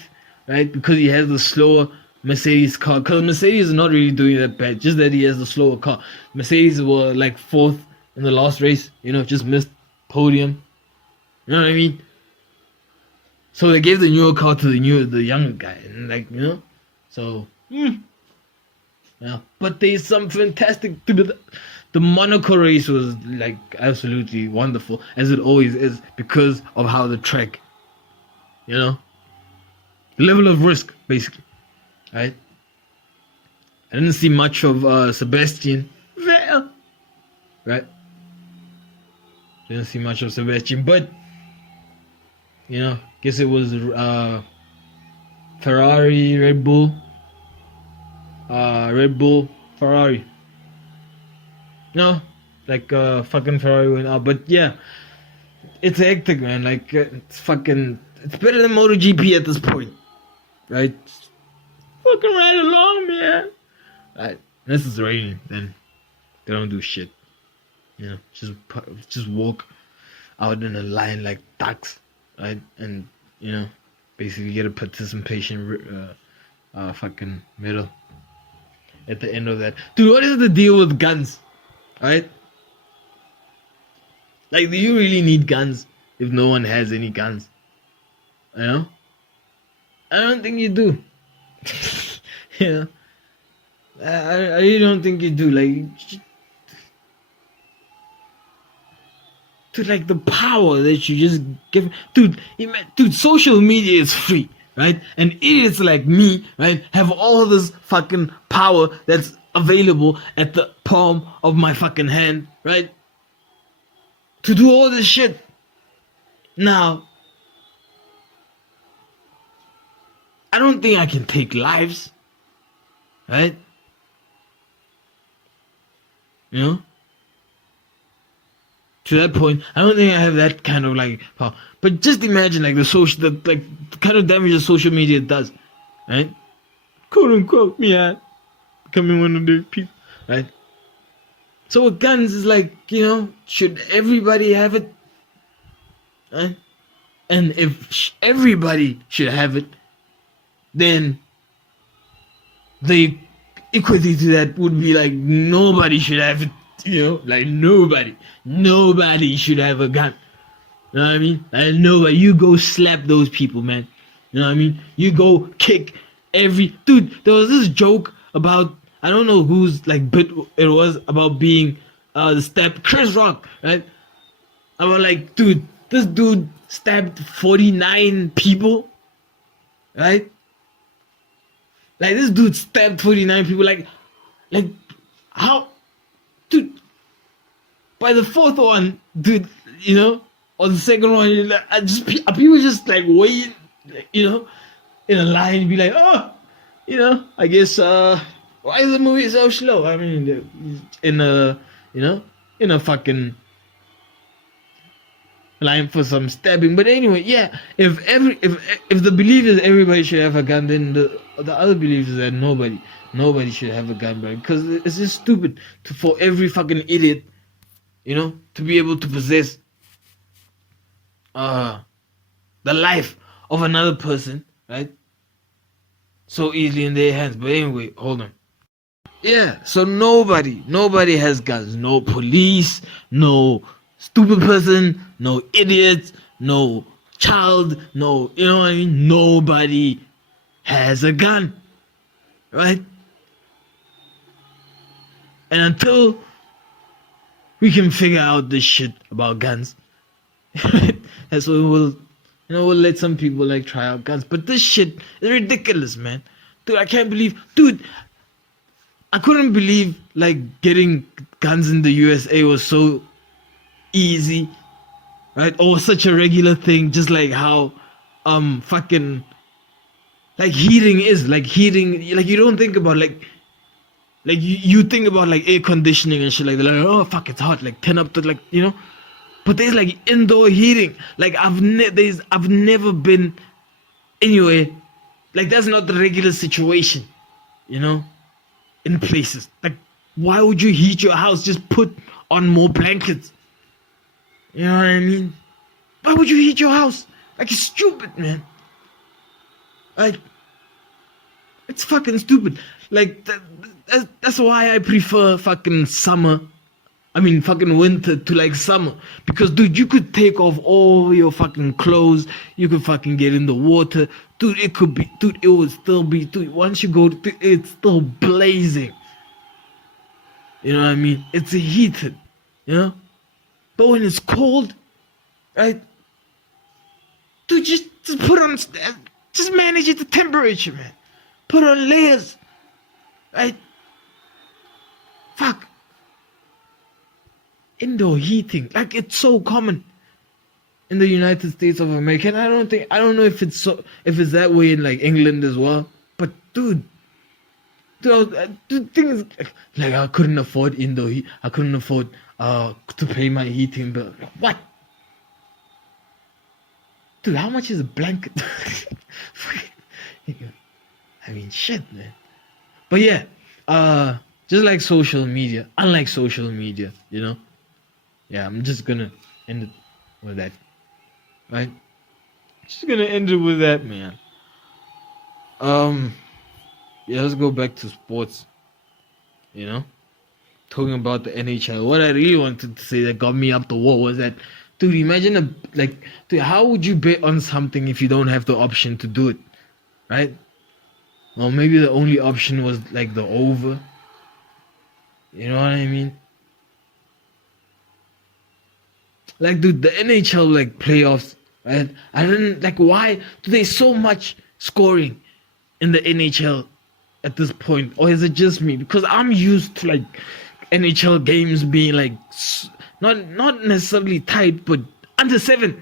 right? Because he has the slower Mercedes car. Because Mercedes is not really doing that bad. Just that he has the slower car. Mercedes were like 4th in the last race. Just missed podium. You know what I mean? So they gave the newer car to the younger guy. And So, yeah. But there's some fantastic... The Monaco race was absolutely wonderful, as it always is, because of how the track, the level of risk, basically, right? I didn't see much of Sebastian Vettel, right? Didn't see much of Sebastian, but guess it was Ferrari, Red Bull, Ferrari. Fucking Ferrari went out. But yeah, it's hectic, man. It's better than MotoGP at this point, right? Fucking ride along, man. Right, this is raining, then they don't do shit. just walk out in a line like ducks, right? And basically get a participation fucking medal at the end of that. Dude, what is the deal with guns, right? Like, do you really need guns if no one has any guns? I don't think you do. I really don't think you do. Like, dude, like the power that you just give, dude. Social media is free, right? And idiots like me, right, have all this fucking power that's available at the palm of my fucking hand, right? To do all this shit. Now, I don't think I can take lives, right? To that point, I don't think I have that kind of like power. But just imagine like the kind of damage that social media does, right? Quote unquote, yeah, becoming one of the people, right? So with guns is like, should everybody have it? Right? And if everybody should have it, then the equity to that would be like nobody should have it, like nobody should have a gun. You know what I mean? Like nobody. You go slap those people, man. You know what I mean? You go kick dude. There was this joke about, I don't know whose like bit it was, about being stabbed. Chris Rock, right? About like, dude, this dude stabbed 49 people, right? Like this dude stabbed 49 people. Like how, dude? By the fourth one, dude, or the second one, like, people just like waiting, in a line, be like, oh, I guess why is the movie so slow? I mean, in a fucking line for some stabbing. But anyway, yeah, if the belief is everybody should have a gun, then the other belief is that nobody should have a gun, bro, because it's just stupid for every fucking idiot, to be able to possess the life of another person, right, so easily in their hands. But anyway, hold on. Yeah, so nobody has guns. No police, no stupid person, no idiots, no child, no, you know what I mean? Nobody has a gun, right? And until we can figure out this shit about guns, that's what we'll let some people like try out guns. But this shit is ridiculous, man. Dude, I can't believe, I couldn't believe like getting guns in the USA was so easy, right? Or such a regular thing, just like how fucking like heating is. Like heating, like you don't think about like you think about like air conditioning and shit like that. Like, oh fuck, it's hot, like turn up to like, but there's like indoor heating. Like I've never been anywhere, like that's not the regular situation, in places. Like why would you heat your house? Just put on more blankets. You know what I mean? Why would you heat your house? Like it's stupid, man. Like it's fucking stupid. Like that's why I prefer fucking summer. I mean fucking winter to like summer. Because dude, you could take off all your fucking clothes. You could fucking get in the water. Dude, it would still be, once you go, it's still blazing. You know what I mean? It's heated, But when it's cold, right? Dude, just put on, just manage the temperature, man. Put on layers, right? Fuck. Indoor heating, like it's so common in the United States of America. And I don't know if it's that way in like England as well. But dude, the thing is, like I couldn't afford indoor heat. I couldn't afford to pay my heating bill. What? Dude, how much is a blanket? I mean, shit, man. But yeah, just like social media, unlike social media, yeah, I'm just gonna end it with that. Right? Just gonna end it with that, man. Yeah, let's go back to sports. You know? Talking about the NHL. What I really wanted to say that got me up the wall was that, dude, imagine dude, how would you bet on something if you don't have the option to do it? Right? Well, maybe the only option was like the over. You know what I mean? Like, dude, the NHL like playoffs, right? I didn't like, why do they so much scoring in the NHL at this point, or is it just me? Because I'm used to like NHL games being like not necessarily tight, but under 7.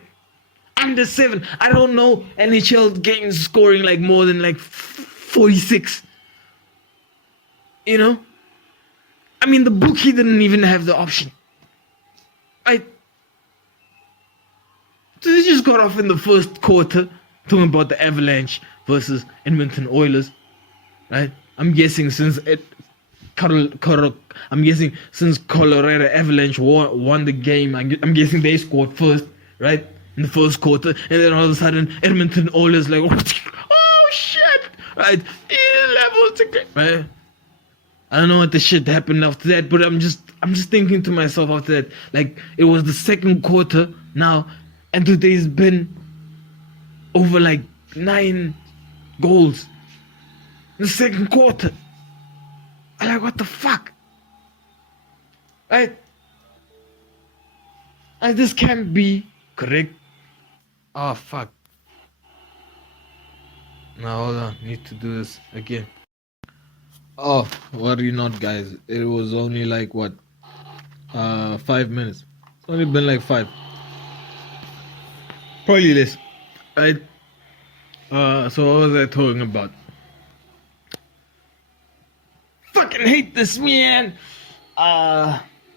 Under 7. I don't know NHL games scoring like more than like 46. You know? I mean, the bookie didn't even have the option. So they just got off in the first quarter talking about the Avalanche versus Edmonton Oilers, right? I'm guessing since Colorado Avalanche won the game, I'm guessing they scored first, right? In the first quarter, and then all of a sudden Edmonton Oilers like, oh shit, right? 11 to get, right? I don't know what the shit happened after that, but I'm just thinking to myself after that, like, it was the second quarter now, and today's been over like 9 goals in the second quarter. I'm like, what the fuck? Right? Like, this can't be correct. Oh, fuck. Now, hold on. Need to do this again. Oh, worry not, guys. It was only like, what? 5 minutes. It's only been like 5. Probably less. Right? So what was I talking about? Fucking hate this, man.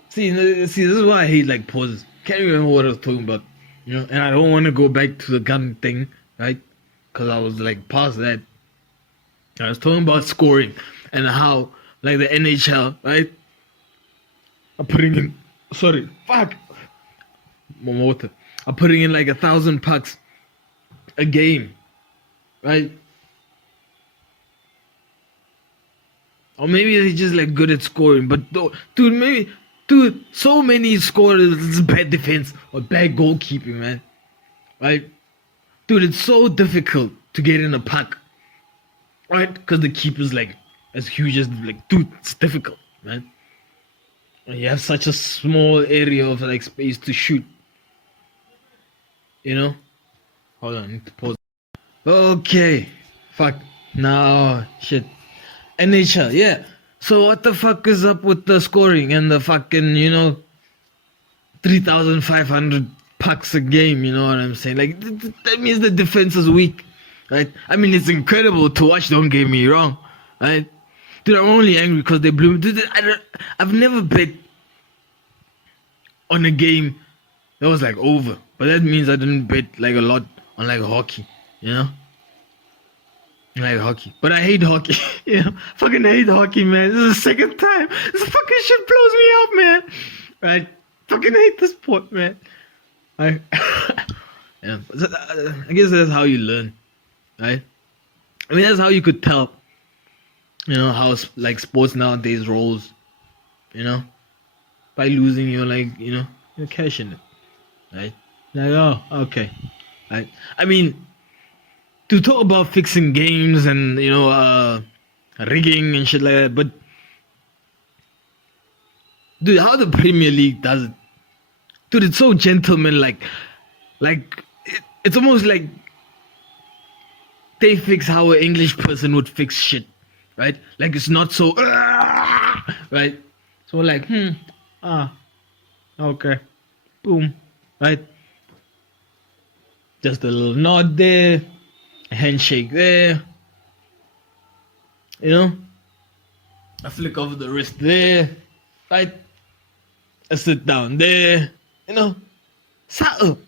See, this is why I hate like pauses. Can't remember what I was talking about, you know. And I don't want to go back to the gun thing, right? Because I was like past that. I was talking about scoring and how like the NHL, right? I'm putting in. Sorry, fuck. More water. I'm putting in like 1,000 pucks a game, right? Or maybe they're just like good at scoring, but dude, so many scorers, it's bad defense or bad goalkeeping, man. Right? Dude, it's so difficult to get in a puck, right? Because the keeper's like as huge as, like, dude, it's difficult, man. And you have such a small area of like space to shoot. You know? Hold on, I need to pause. Okay. Fuck. No, shit. NHL, yeah. So what the fuck is up with the scoring and the fucking, 3,500 pucks a game, you know what I'm saying? Like, that means the defense is weak, right? I mean, it's incredible to watch, don't get me wrong, right? Dude, I'm only angry because they blew me. Dude, I've never bet on a game that was like over. But that means I didn't bet like a lot on like hockey, you know? Like hockey. But I hate hockey. You know? Fucking hate hockey, man. This is the second time. This fucking shit blows me up, man. Right? Fucking hate the sport, man. Yeah. I guess that's how you learn. Right? I mean, that's how you could tell, you know, how like sports nowadays rolls. You know? By losing, you're like, you're cashing it. Right? Like, oh, okay. Right? I mean, to talk about fixing games and, rigging and shit like that, but dude, how the Premier League does it, dude, it's so gentleman-like. Like, it's almost like they fix how an English person would fix shit, right? Like, it's not so, right? So like, okay, boom, right? Just a little nod there, a handshake there, a flick of the wrist there, right? A sit down there, subtle,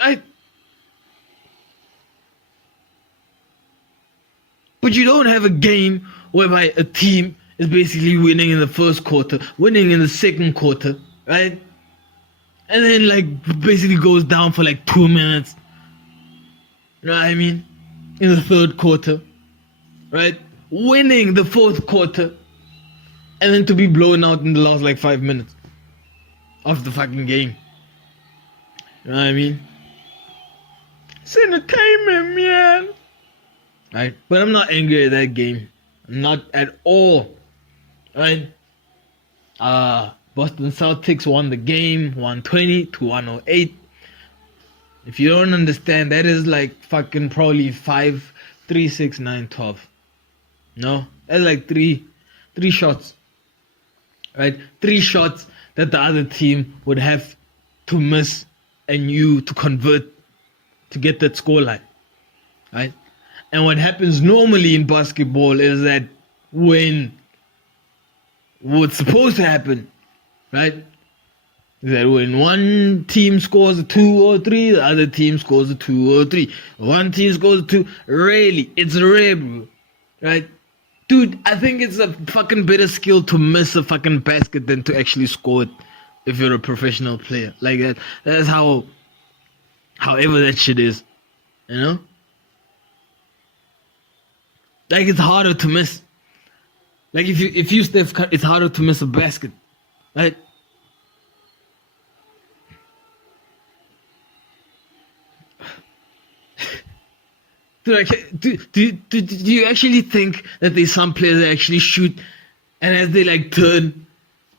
right? But you don't have a game whereby a team is basically winning in the first quarter, winning in the second quarter, right? and then like basically goes down for like 2 minutes. You know what I mean? In the third quarter, right? Winning the fourth quarter, and then to be blown out in the last like 5 minutes of the fucking game. You know what I mean? It's entertainment, man. Right? But I'm not angry at that game. Not at all. Right? Boston Celtics won the game 120 to 108. If you don't understand, that is like fucking probably 5, 3, 6, 9, 12. No? That's like three shots. Right? 3 shots that the other team would have to miss and you to convert to get that scoreline. Right? And what happens normally in basketball is that when what's supposed to happen, right, is that when one team scores a 2 or 3, the other team scores a 2 or 3. One team scores a 2. Really, it's rare, bro. Right? Dude, I think it's a fucking better skill to miss a fucking basket than to actually score it if you're a professional player. Like that. That's however that shit is. You know? Like it's harder to miss. Like if you Steph Curry, it's harder to miss a basket. Right? Dude, do you actually think that there's some players that actually shoot and as they like turn,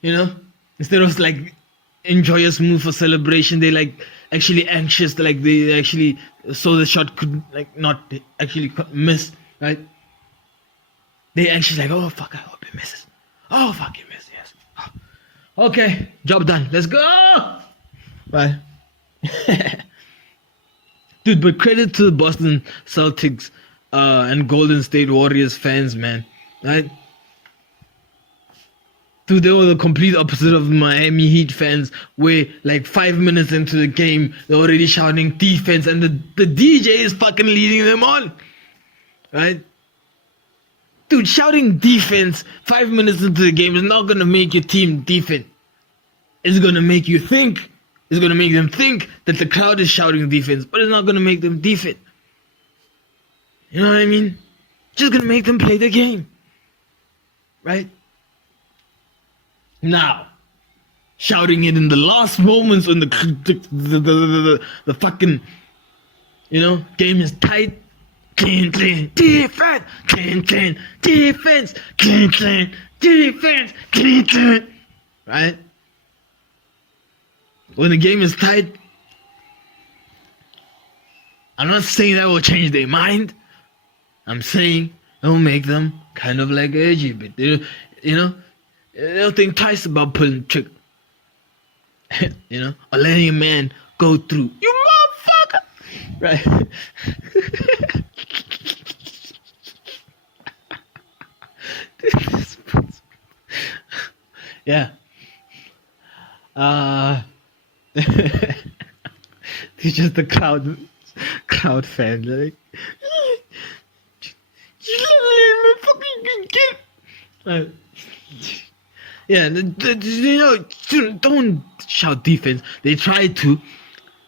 you know, instead of like joyous move for celebration, they like actually anxious, like they actually so the shot could like not actually miss, right? They anxious like, oh fuck, I hope he misses. Oh fuck, he missed, yes. Oh. Okay, job done. Let's go. Bye. Dude, but credit to the Boston Celtics and Golden State Warriors fans, man. Right? Dude, they were the complete opposite of Miami Heat fans, where like 5 minutes into the game, they're already shouting defense, and the DJ is fucking leading them on. Right? Dude, shouting defense 5 minutes into the game is not going to make your team defend. It's going to make you think. It's going to make them think that the crowd is shouting defense, but it's not going to make them defend. You know what I mean? Just going to make them play the game. Right? Now, shouting it in the last moments when the fucking, you know, game is tight. Clean, defense, clean, defense, clean, defense, clean. Right? When the game is tight, I'm not saying that will change their mind. I'm saying it will make them kind of like edgy, but you know, they'll think twice about pulling the trigger. You know, or letting a man go through. You motherfucker! Right? Yeah. It's just the crowd fan, like. Yeah, you know, don't shout defense. They try to.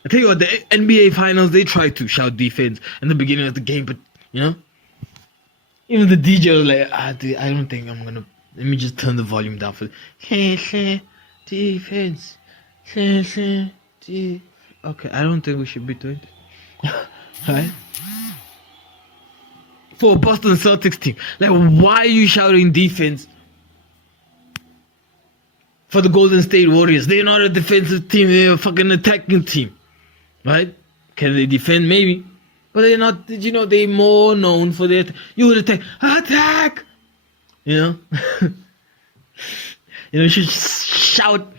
I tell you what, the NBA finals, they try to shout defense in the beginning of the game, but you know, even the DJ was like, I don't think I'm gonna. Let me just turn the volume down for defense. Okay, I don't think we should be doing this. Right? For a Boston Celtics team. Like, why are you shouting defense for the Golden State Warriors? They're not a defensive team, they're a fucking attacking team. Right? Can they defend? Maybe. But they're not, you know, they're more known for their... You would attack! You know? You know, you should shout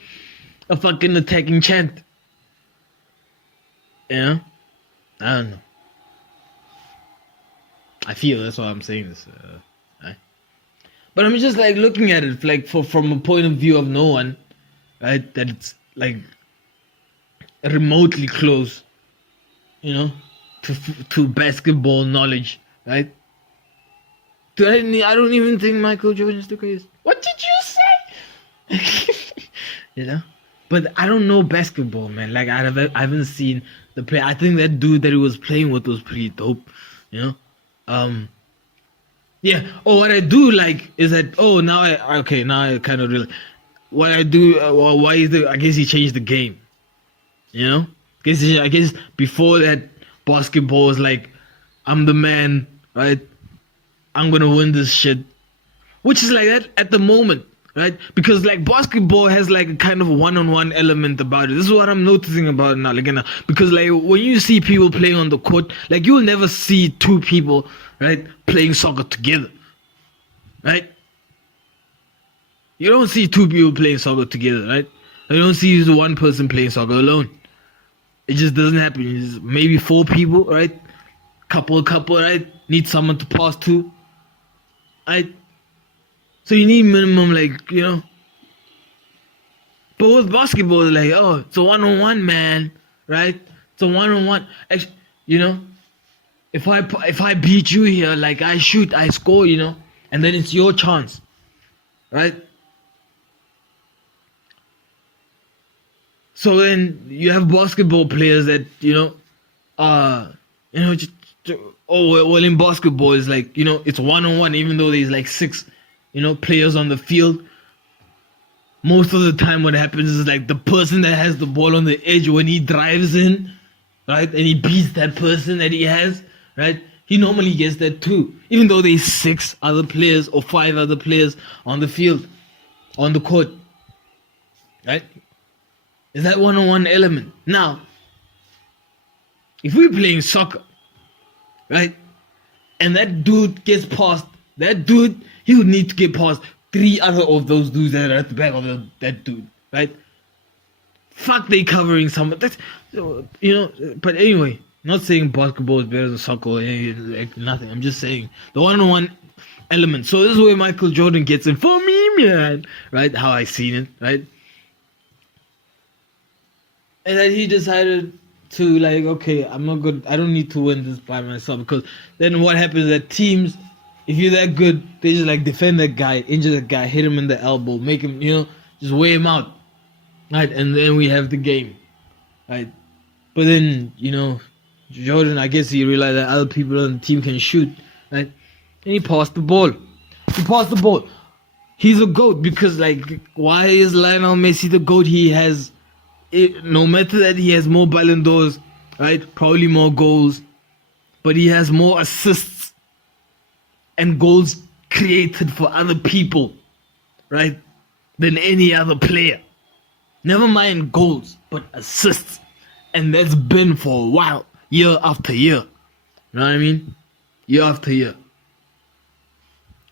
a fucking attacking chant. You know? I don't know. I feel that's why I'm saying this. Right? But I'm just like looking at it like from a point of view of no one, right? That it's like remotely close, you know, to basketball knowledge, right? I don't even think Michael Jordan is the greatest. What did you say? You know? But I don't know basketball, man. Like I haven't seen the play. I think that dude that he was playing with was pretty dope, you know. Yeah. Oh, what I do like is that now I kind of realize what I do. Why is the? I guess he changed the game. You know. I guess before that basketball was like, I'm the man, right? I'm gonna win this shit, which is like that at the moment, right? Because like basketball has like a kind of one-on-one element about it. This is what I'm noticing about it now, like because like when you see people playing on the court, like you'll never see two people, right, playing soccer together, right? You don't see two people playing soccer together, right? You don't see one person playing soccer alone. It just doesn't happen. It's maybe four people, right? Couple, right? Need someone to pass to, right? So you need minimum, like, you know. But with basketball, like, it's a one-on-one, man, right? It's a one-on-one. Actually, you know, if I beat you here, like I shoot, I score, you know, and then it's your chance, right? So then you have basketball players that, you know, well, in basketball, it's like, you know, it's one-on-one, even though there's like 6, you know, players on the field. Most of the time what happens is like the person that has the ball on the edge, when he drives in, right, and he beats that person that he has, right, he normally gets that too, even though there's 6 other players or 5 other players on the field, on the court, right? Is that one-on-one element. Now, if we're playing soccer, right, and that dude gets past, that dude, he would need to get past 3 other of those dudes that are at the back of that dude, right? Fuck, they covering someone. That's, you know. But anyway, not saying basketball is better than soccer or anything, like nothing. I'm just saying the one-on-one element. So this is where Michael Jordan gets in for me, man. Right? How I seen it, right? And then he decided to like, okay, I'm not good. I don't need to win this by myself, because then what happens is that teams, if you're that good, they just like defend that guy, injure that guy, hit him in the elbow, make him, you know, just weigh him out, right? And then we have the game, right? But then, you know, Jordan, I guess he realized that other people on the team can shoot, right? And he passed the ball. He's a GOAT because, like, why is Lionel Messi the GOAT? He has, no matter that he has more ballon d'ors, right? Probably more goals, but he has more assists and goals created for other people, right, than any other player. Never mind goals, but assists. And that's been for a while, year after year. You know what I mean? Year after year.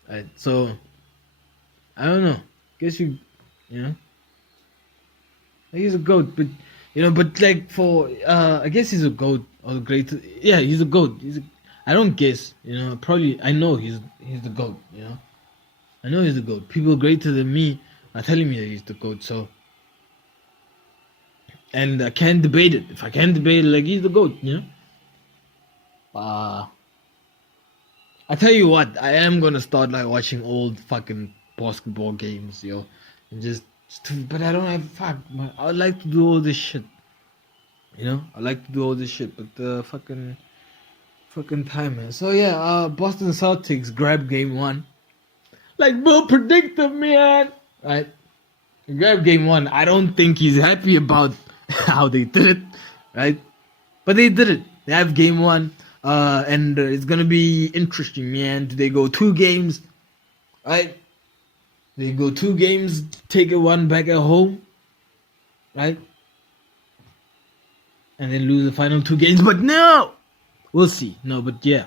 Right, so, I don't know. Guess you know. He's a GOAT, but, you know, but like for, I guess he's a GOAT, or the greatest. Yeah, he's a GOAT. I don't guess, you know, probably, I know he's the GOAT, you know. I know he's the GOAT. People greater than me are telling me that he's the GOAT, so. And I can't debate it. If I can't debate it, like, he's the GOAT, you know. I tell you what, I am gonna start like watching old fucking basketball games, yo. And but I don't have, I would like to do all this shit. You know? I like to do all this shit, but the fucking time, man. So yeah, Boston Celtics grab game 1. Like, bro, predictive, man. Right? Grab game 1. I don't think he's happy about how they did it, right? But they did it. They have game 1, and it's gonna be interesting, man. Do they go 2 games, right? They go 2 games, take 1 back at home, right? And then lose the final 2 games. But no, we'll see. No, but yeah.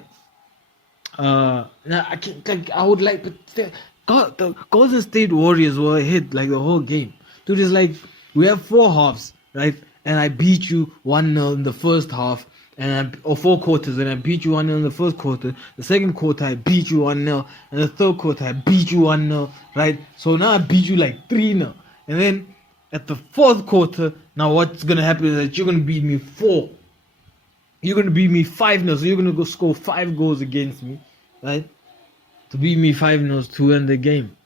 Now I can't. Like, I would like, but the Golden State Warriors were ahead like the whole game. Dude, it's like we have 4 halves, right? And I beat you 1-0 in the first half, or 4 quarters, and I beat you 1-0 in the first quarter. The second quarter, I beat you 1-0, and the third quarter, I beat you 1-0, right? So now I beat you like 3-0, and then at the fourth quarter, now what's gonna happen is that you're gonna beat me 4. You're gonna beat me 5-0, so you're gonna go score 5 goals against me, right? To beat me 5-0 to end the game.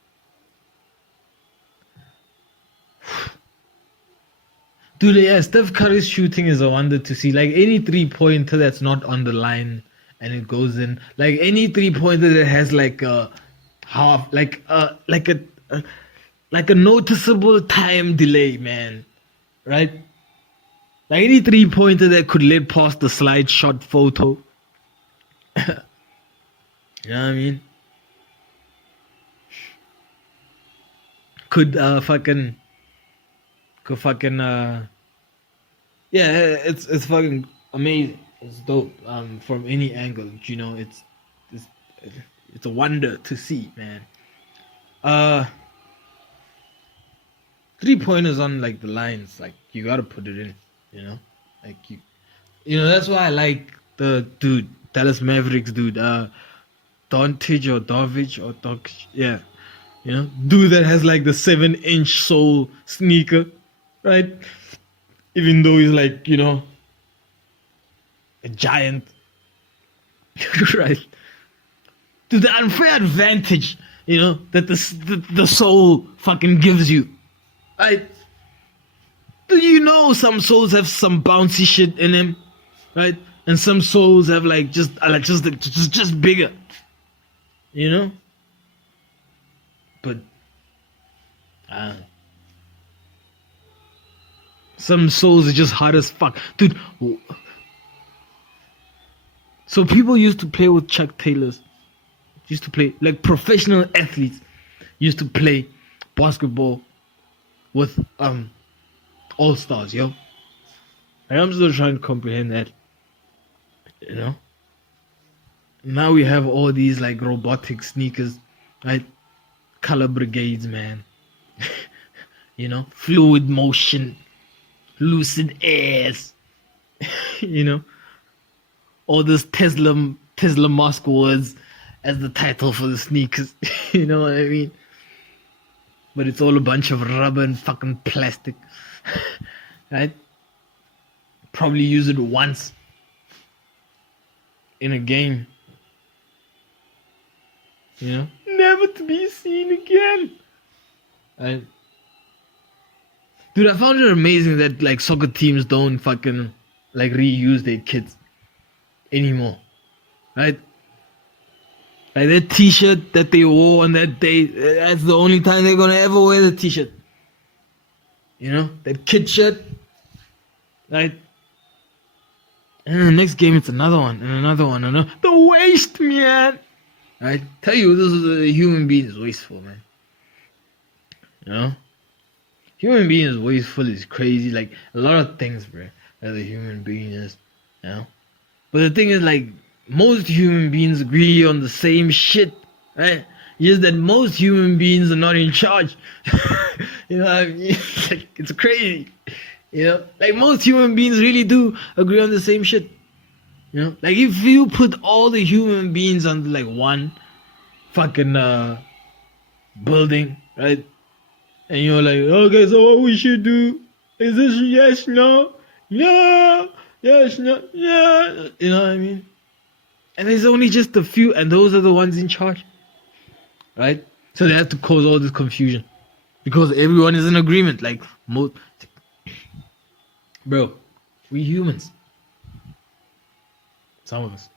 Dude, yeah, Steph Curry's shooting is a wonder to see. Like any 3-pointer that's not on the line and it goes in. Like any 3-pointer that has like a half, like a noticeable time delay, man. Right? Like any 3-pointer that could let past the slide shot photo. You know what I mean? Could fucking yeah, it's fucking amazing. It's dope. From any angle, you know, it's a wonder to see, man. 3-pointers on like the lines, like you gotta put it in, you know, like you know that's why I like the dude Dallas Mavericks dude, Doncic or Dovic or Doncic, yeah, you know, dude that has like the 7-inch sole sneaker, right? Even though he's like, you know, a giant, right? To the unfair advantage, you know, that the soul fucking gives you, right? Do you know some souls have some bouncy shit in them, right? And some souls have like just bigger, you know. But some souls are just hard as fuck, dude. So people used to play with Chuck Taylors. Used to play like professional athletes. Used to play basketball with all stars, yo. Like, I'm still trying to comprehend that. You know. Now we have all these like robotic sneakers, right? Color brigades, man. You know, fluid motion, lucid airs. You know, all this Tesla Musk words as the title for the sneakers. You know what I mean? But it's all a bunch of rubber and fucking plastic, right? Probably use it once in a game, you know, never to be seen again. And dude, I found it amazing that like soccer teams don't fucking like reuse their kits anymore, right? Like that t-shirt that they wore on that day, that's the only time they're gonna ever wear the t-shirt. You know, that kid shirt, right? And then the next game it's another one and another one and another. The waste, man. I tell you, this is a human being is wasteful, man. You know, human being is wasteful is crazy. Like a lot of things, bro. As a human being is, you know. But the thing is, like, most human beings agree on the same shit, right? Just that most human beings are not in charge. You know what I mean? It's crazy. You know, like most human beings really do agree on the same shit. You know, like if you put all the human beings on like one fucking building, right? And you're like, okay, so what we should do? Is this yes, no, yeah, yes, no, yeah? You know what I mean? And there's only just a few, and those are the ones in charge, right? So they have to cause all this confusion because everyone is in agreement. Like, bro, we humans. Some of us.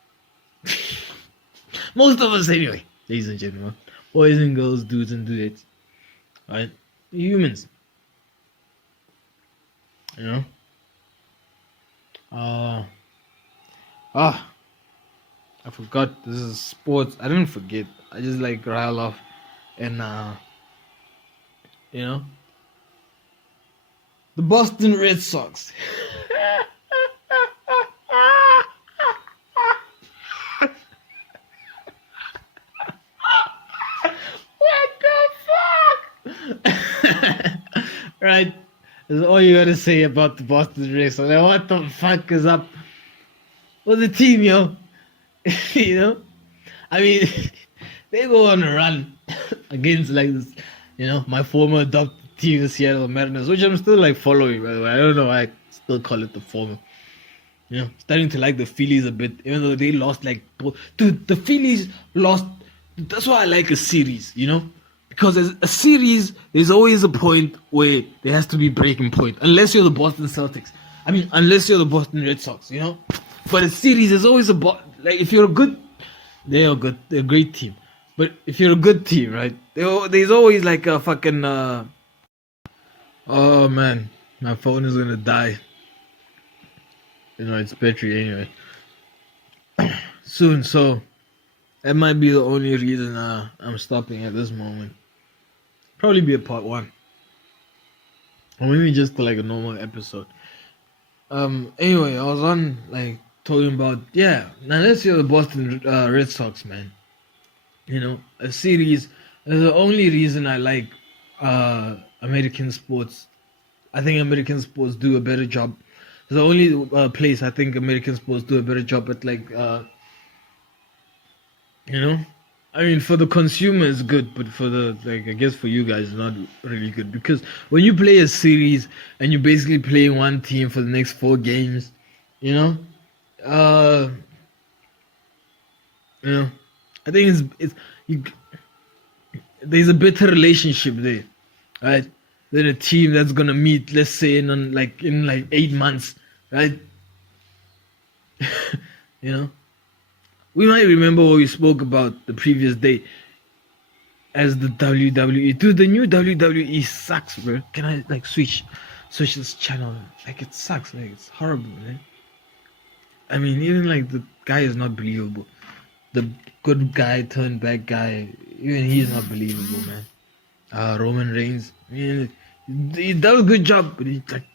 Most of us, anyway. Ladies and gentlemen, boys and girls, dudes and dudettes, right? We humans. You know. I forgot this is sports. I didn't forget. I just like rile off and you know, the Boston Red Sox. What the fuck? Right? That's all you gotta say about the Boston Red Sox. Like, what the fuck is up with the team, yo? You know, I mean, they go on a run against like this, you know, my former adopted team, the Seattle Mariners, which I'm still like following, by the way. I don't know why I still call it the former. You know, starting to like the Phillies a bit, even though they lost like, dude, the Phillies lost. That's why I like a series, you know, Because as a series, there's always a point where there has to be breaking point. Unless you're the Boston Celtics. I mean, unless you're the Boston Red Sox, you know? But a series, there's always like, if you're a good, they're a great team. But if you're a good team, right? There's always like a fucking, oh man, my phone is gonna die. You know, it's battery anyway. Soon, so that might be the only reason I'm stopping at this moment. Probably be a part 1. Or maybe just like a normal episode. Anyway, I was on like talking about, yeah, now let's see the Boston Red Sox, man. You know, a series is the only reason I like American sports. I think American sports do a better job. It's the only place I think American sports do a better job at, like, you know, I mean, for the consumer it's good, but for the, like, I guess for you guys it's not really good, because when you play a series and you basically play one team for the next 4 games, you know, I think there's a better relationship there, right? Than a team that's gonna meet, let's say, in 8 months, right? You know, we might remember what we spoke about the previous day as the WWE. Dude, the new WWE sucks, bro. Can I like switch this channel? Like, it sucks. Like, it's horrible, man. I mean, even like the guy is not believable. The good guy turned bad guy, even he's not believable, man. Roman Reigns, I mean, he does a good job, but he's like,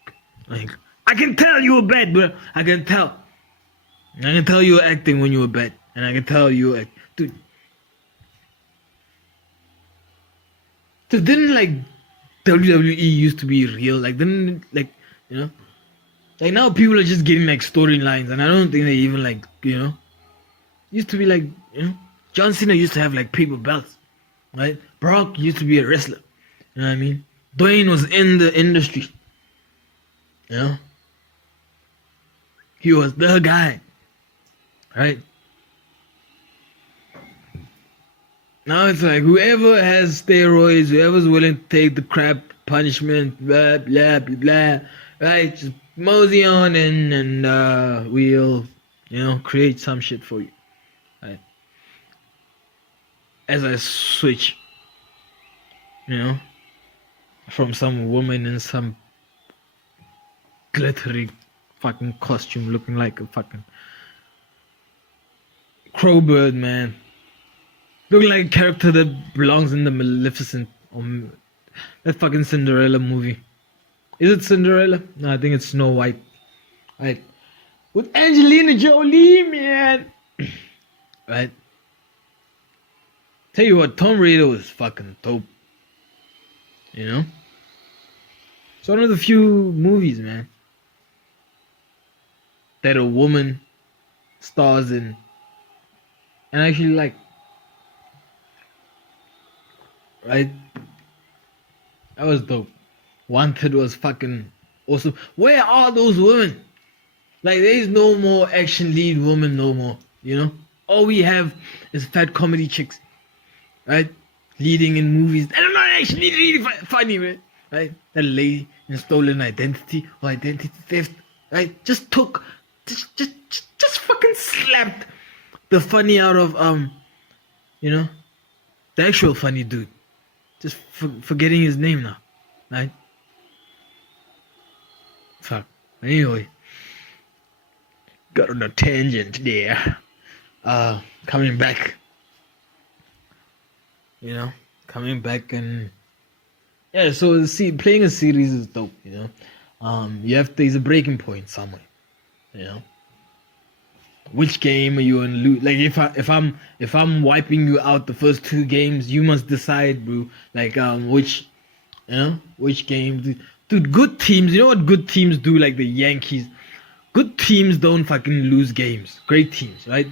I can tell you were bad, bro. I can tell you were acting when you were bad, and I can tell you were dude. So didn't like WWE used to be real? Like, didn't, like, you know, like now people are just getting like storylines, and I don't think they even like, you know, used to be like, you know, John Cena used to have like paper belts, right? Brock used to be a wrestler, you know what I mean? Dwayne was in the industry, you know, he was the guy, right? Now it's like whoever has steroids, whoever's willing to take the crap punishment, blah blah blah blah, right? Just mosey on in, and we'll, you know, create some shit for you, right? As I switch, you know, from some woman in some glittery fucking costume looking like a fucking crowbird, man. Looking like a character that belongs in the Maleficent, or that fucking Cinderella movie. Is it Cinderella? No, I think it's Snow White. Right. With Angelina Jolie, man. Right. Tell you what, Tomb Raider was fucking dope. You know? It's one of the few movies, man, that a woman stars in and I actually like. Right? That was dope. Wanted was fucking awesome. Where are those women? Like, there's no more action lead woman no more, you know? All we have is fat comedy chicks, right? Leading in movies that are not actually really funny, man. Right? That lady in Stolen Identity or Identity Theft, right? Just fucking slapped the funny out of, you know, the actual funny dude. Just forgetting his name now, right? Fuck. Anyway, got on a tangent there. Coming back. You know, coming back, and yeah. So playing a series is dope. You know, there's a breaking point somewhere. You know, which game are you in? Like, if I'm wiping you out the first 2 games, you must decide, bro. Like, which game? Dude, good teams. You know what good teams do? Like the Yankees. Good teams don't fucking lose games. Great teams, right?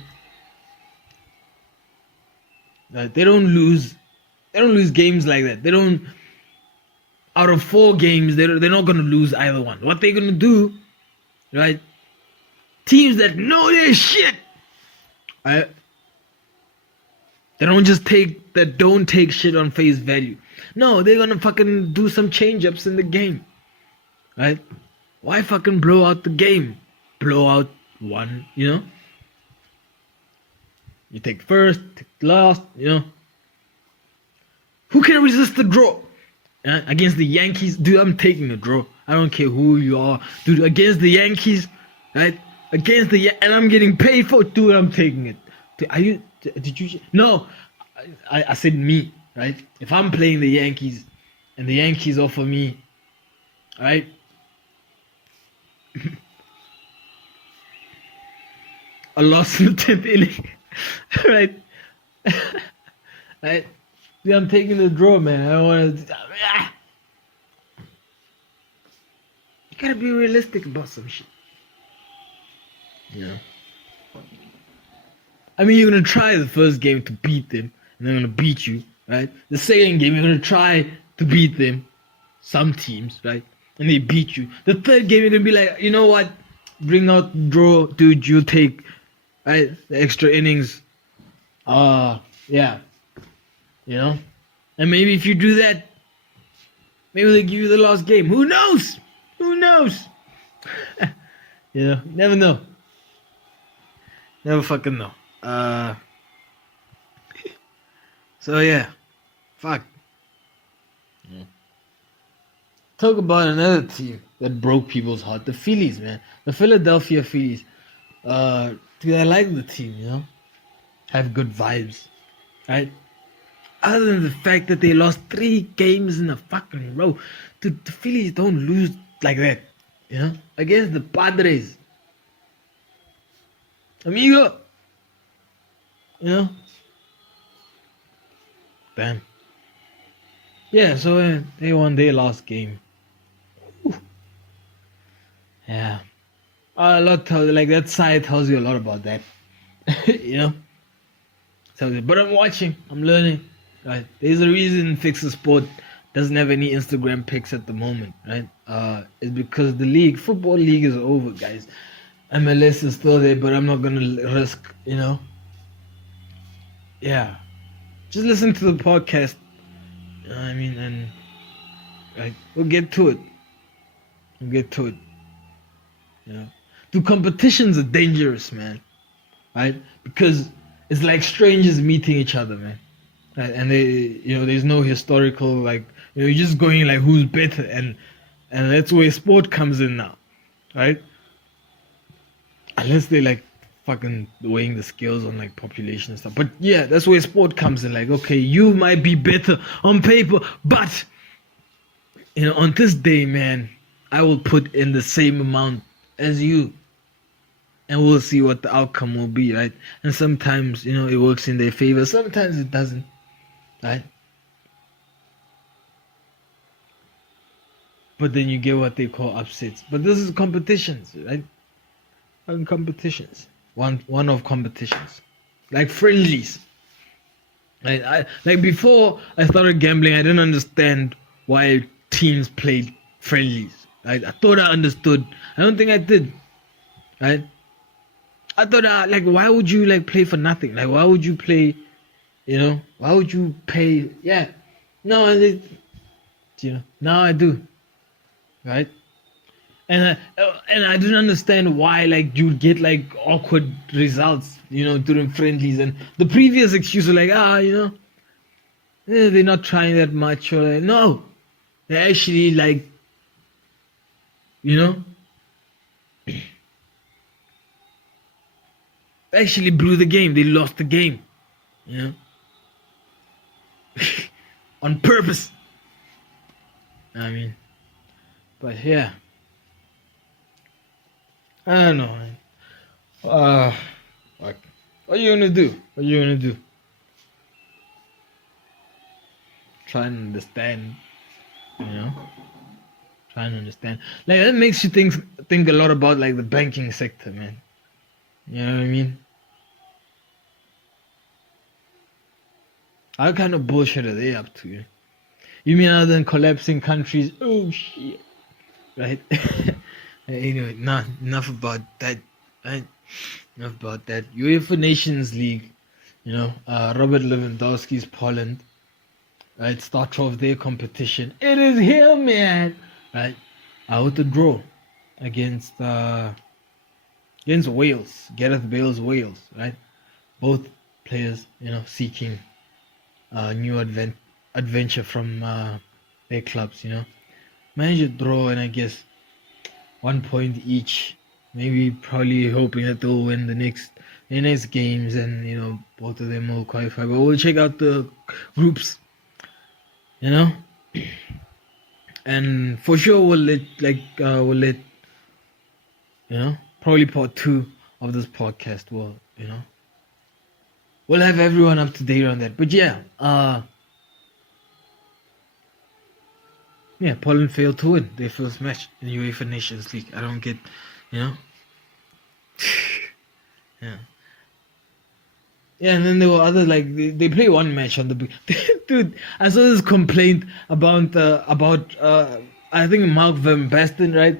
They don't lose games like that. They don't. Out of 4 games, they're not gonna lose either one. What they're gonna do, right? Teams that know their shit, right? don't take shit on face value. No, they're gonna fucking do some change-ups in the game. Right? Why fucking blow out the game? Blow out one, you know? You take first, take last, you know? Who can resist the draw? Against the Yankees, dude, I'm taking the draw. I don't care who you are. Dude, against the Yankees, right? And I'm getting paid for it, dude, I'm taking it. Did you? No, I said me, right? If I'm playing the Yankees and the Yankees offer me, right? A loss in the 10th inning, right? Right? Yeah, I'm taking the draw, man. I don't want to. You gotta be realistic about some shit. You know? I mean, you're gonna try the first game to beat them, and they're gonna beat you, right? The second game, you're gonna try to beat them, some teams, right? And they beat you. The third game, you're gonna be like, you know what? Bring out the draw, dude. You'll take, right, the extra innings. Yeah. You know? And maybe if you do that, maybe they give you the last game. Who knows? Who knows? You know? Never know. Never fucking know. So yeah. Fuck. Yeah. Talk about another team that broke people's heart. The Phillies, man. The Philadelphia Phillies. Dude, I like the team, you know? Have good vibes. Right? Other than the fact that they lost 3 games in a fucking row. Dude, the Phillies don't lose like that. You know? Against the Padres. Amigo. You know? Damn. Yeah, so they won their last game. Whew. Yeah. A lot like that side tells you a lot about that. You know? Tells you. But I'm watching. I'm learning. Right? There's a reason Fixasport doesn't have any Instagram pics at the moment, right? It's because the football league is over, guys. MLS is still there, but I'm not gonna risk, you know. Yeah, just listen to the podcast. You know what I mean, and right, we'll get to it. You know, the competitions are dangerous, man. Right? Because it's like strangers meeting each other, man. Right? And they, you know, there's no historical, like, you know, you're just going like who's better, and that's where sport comes in now, right? Unless they like fucking weighing the scales on like population and stuff. But yeah, that's where sport comes in. Like, okay, you might be better on paper, but you know, on this day, man, I will put in the same amount as you, and we'll see what the outcome will be, right? And sometimes, you know, it works in their favor. Sometimes it doesn't, right? But then you get what they call upsets. But this is competitions, right? And competitions. One of competitions. Like friendlies. Like before I started gambling, I didn't understand why teams played friendlies. Right? I thought I understood. I don't think I did. Right? I thought like, why would you like play for nothing? Like, why would you play, you know? Why would you pay? Yeah. No, you know, now I do. Right? And I didn't understand why like you'd get like awkward results, you know, during friendlies, and the previous excuse was like, you know, they're not trying that much, or like, no, they actually like, you know, actually blew the game. They lost the game, you know, on purpose. I mean, but yeah. I don't know, man. What are you gonna do? What are you gonna do? Try and understand, you know? Try and understand. Like, that makes you think a lot about, like, the banking sector, man. You know what I mean? What kind of bullshit are they up to? You mean other than collapsing countries? Oh, shit. Right? Anyway, enough about that. Right? Enough about that. UEFA Nations League. Robert Lewandowski's Poland, right? Start off their competition. It is here, man, right? With the draw against Wales, Gareth Bale's Wales, right? Both players, seeking new adventure from their clubs, Managed to draw, and I guess 1 point each. Maybe probably hoping that they'll win the next games, and both of them will qualify. But we'll check out the groups, and for sure we'll let probably part 2 of this podcast will we'll have everyone up to date on that. But Poland failed to win their first match in the UEFA Nations League. I don't get, yeah. Yeah, and then there were other, like, they play one match on the dude. I saw this complaint about I think Mark Van Basten, right,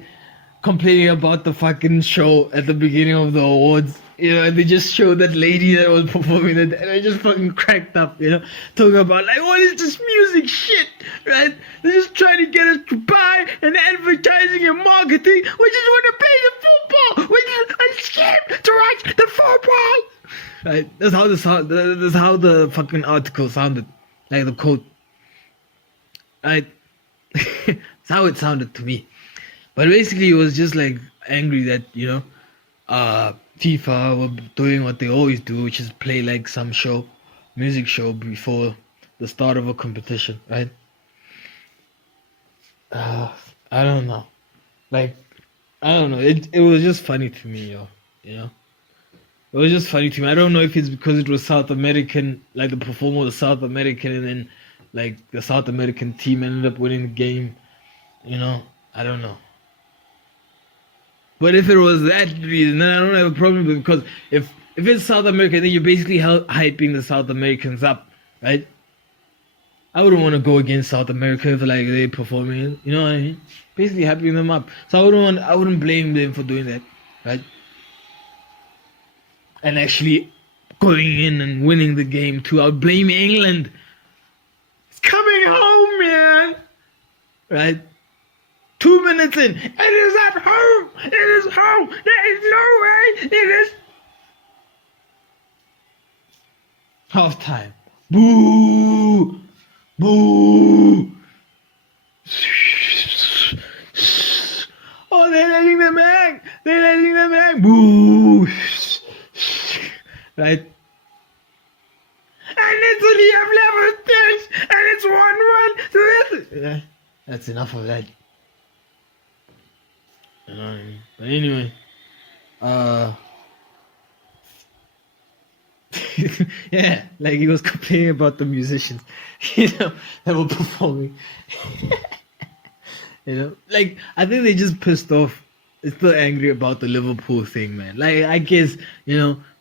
complaining about the fucking show at the beginning of the awards. And they just showed that lady that was performing it, and I just fucking cracked up, talking about, like, what is this music shit, right? They're just trying to get us to buy and advertising and marketing. We just want to play the football. We just are scared to watch the football. Right? That's how the fucking article sounded, like the quote. Right? That's how it sounded to me. But basically, it was just like angry that FIFA were doing what they always do, which is play like some music show before the start of a competition, right? I don't know. Like, I don't know. It was just funny to me, It was just funny to me. I don't know if it's because it was South American, like the performer was South American, and then like the South American team ended up winning the game. I don't know. But if it was that reason, then I don't have a problem with it, because if it's South America, then you're basically hyping the South Americans up, right? I wouldn't want to go against South America if like they're performing, you know what I mean? Basically hyping them up. So I wouldn't blame them for doing that, right? And actually going in and winning the game too. I would blame England. It's coming home, man. Right? 2 minutes in. It is at home. It is home. There is no way. It is. Half time. Boo. Boo. Oh, they're letting them hang. They're letting them hang. Boo. Right? And it's only have level things, and it's 1-1. So that's enough of that. You know what I mean? But anyway, yeah, like he was complaining about the musicians, that were performing. Like I think they just pissed off. They're still angry about the Liverpool thing, man. Like I guess,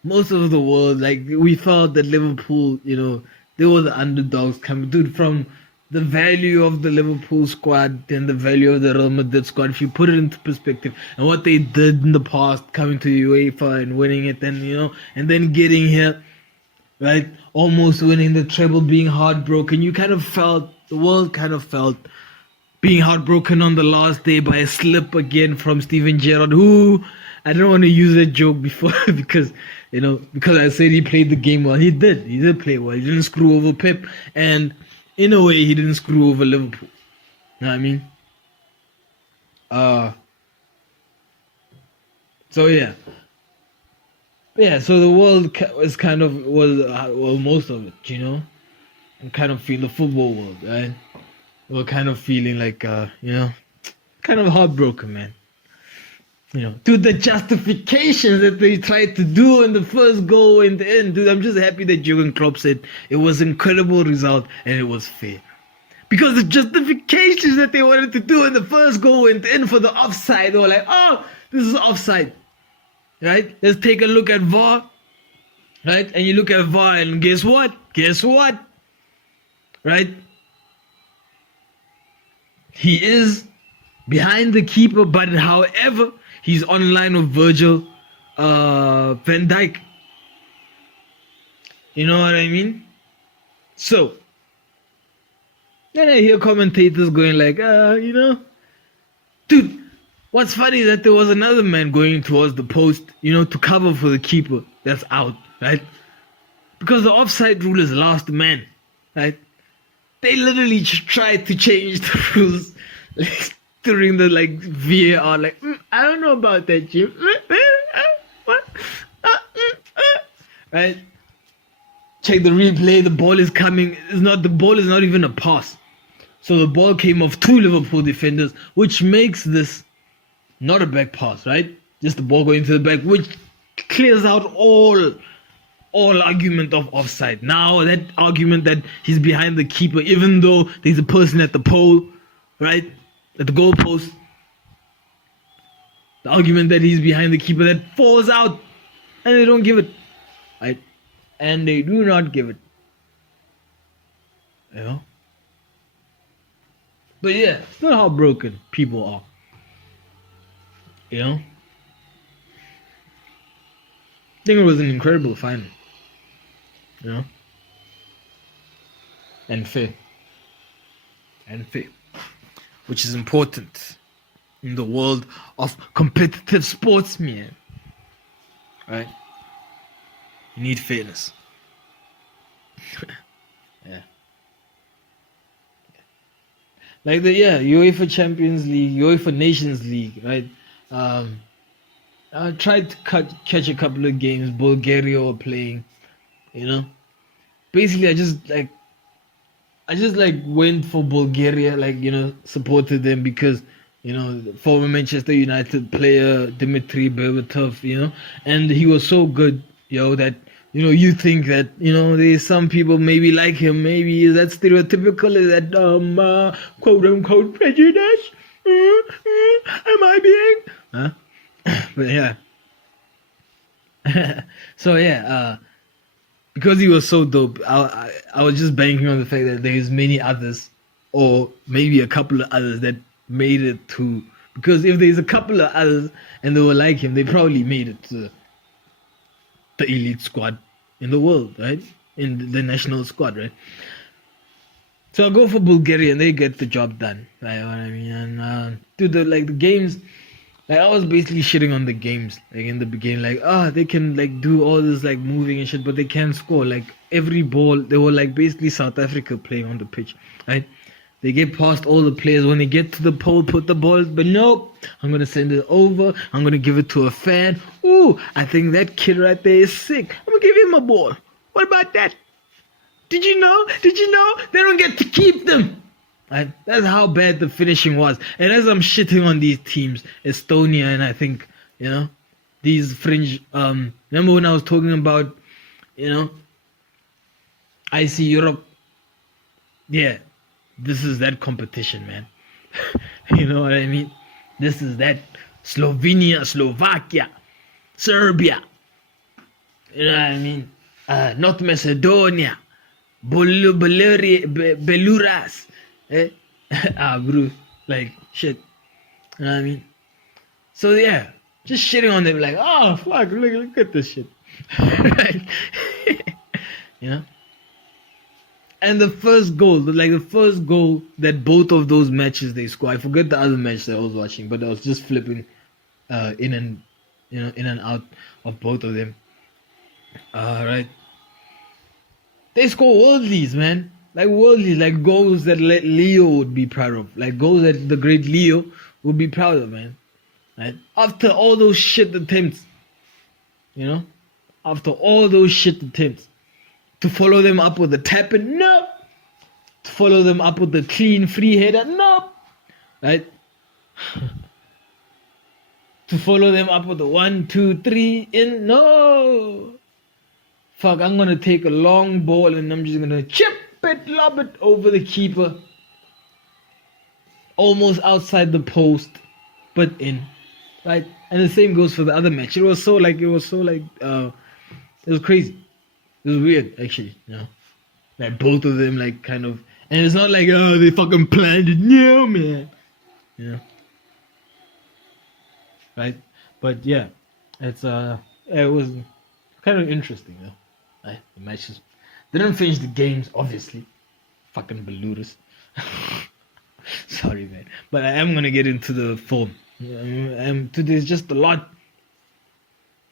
most of the world, like we felt that Liverpool, they were the underdogs coming, dude, from the value of the Liverpool squad and the value of the Real Madrid squad, if you put it into perspective, and what they did in the past, coming to UEFA and winning it, and then getting here, right, almost winning the treble, being heartbroken, the world kind of felt being heartbroken on the last day by a slip again from Steven Gerrard, who, I don't want to use that joke before, because I said he played the game well. He did play well. He didn't screw over Pep, and in a way, he didn't screw over Liverpool. You know what I mean? So yeah. Yeah, so the world was most of it, and kind of feel the football world, right? We're kind of feeling like, kind of heartbroken, man. To the justifications that they tried to do in the first goal in the end, dude, I'm just happy that Jurgen Klopp said it was an incredible result and it was fair. Because the justifications that they wanted to do in the first goal in the end for the offside, they were like, oh, this is offside. Right? Let's take a look at VAR. Right? And you look at VAR and guess what? Right? He is behind the keeper, but however, he's on line with Virgil van Dijk. You know what I mean? So, then I hear commentators going like, dude, what's funny is that there was another man going towards the post, to cover for the keeper that's out, right? Because the offside rule is last man, right? They literally tried to change the rules during the VAR. I don't know about that, Jim. What? Right? Check the replay. The ball is coming. The ball is not even a pass. So the ball came off two Liverpool defenders, which makes this not a back pass, right? Just the ball going to the back, which clears out all argument of offside. Now that argument that he's behind the keeper, even though there's a person at the pole, right, at the goalpost, the argument that he's behind the keeper, that falls out, and they don't give it, right? And they do not give it, But yeah, it's not how broken people are, I think it was an incredible final. And fair, which is important in the world of competitive sports, man. Right? You need fairness. Yeah. Like UEFA Champions League, UEFA Nations League, right? I tried to catch a couple of games. Bulgaria were playing, Basically, I just went for Bulgaria, supported them because, former Manchester United player Dmitry Berbatov, and he was so good, that, you think that, there's some people maybe like him, maybe is that stereotypical, is that, quote unquote prejudice? Am I being? Huh? But yeah. So yeah, because he was so dope, I was just banking on the fact that there's many others, or maybe a couple of others that made it to. Because if there's a couple of others and they were like him, they probably made it to the elite squad in the world, right? In the national squad, right? So I go for Bulgaria and they get the job done. Right? What I mean, and the games. I was basically shitting on the games, in the beginning, they can do all this moving and shit, but they can't score. Every ball, they were basically South Africa playing on the pitch, right? They get past all the players. When they get to the pole, put the balls, but nope, I'm gonna send it over. I'm gonna give it to a fan. Ooh, I think that kid right there is sick. I'm gonna give him a ball. What about that? Did you know? They don't get to keep them. Right? That's how bad the finishing was. And as I'm shitting on these teams, Estonia and I think, these Fringe, remember when I was talking about, I see Europe? Yeah, this is that competition, man. You know what I mean? This is that Slovenia, Slovakia, Serbia. You know what I mean? North Macedonia, Belarus. Bro, shit. You know what I mean? So yeah, just shitting on them oh fuck, look at this shit. Right? And the first goal, the first goal that both of those matches they score. I forget the other match that I was watching, but I was just flipping in and out of both of them. Right? They score worldlies, man. Worldly, goals that Leo would be proud of. Goals that the great Leo would be proud of, man. Right? After all those shit attempts. After all those shit attempts. To follow them up with a tap in, no. To follow them up with a clean free header, no. Right? To follow them up with a 1, 2, 3 in, no. Fuck, I'm gonna take a long ball and I'm just gonna lob it over the keeper, almost outside the post, but in, right? And the same goes for the other match. It was crazy. It was weird, actually. Both of them, kind of, and it's not they fucking planned it, no, man. Right? But yeah, it was kind of interesting, though. The matches didn't finish the games, obviously. Fucking Beluris. Sorry, man. But I am gonna get into the form. Today's just a lot.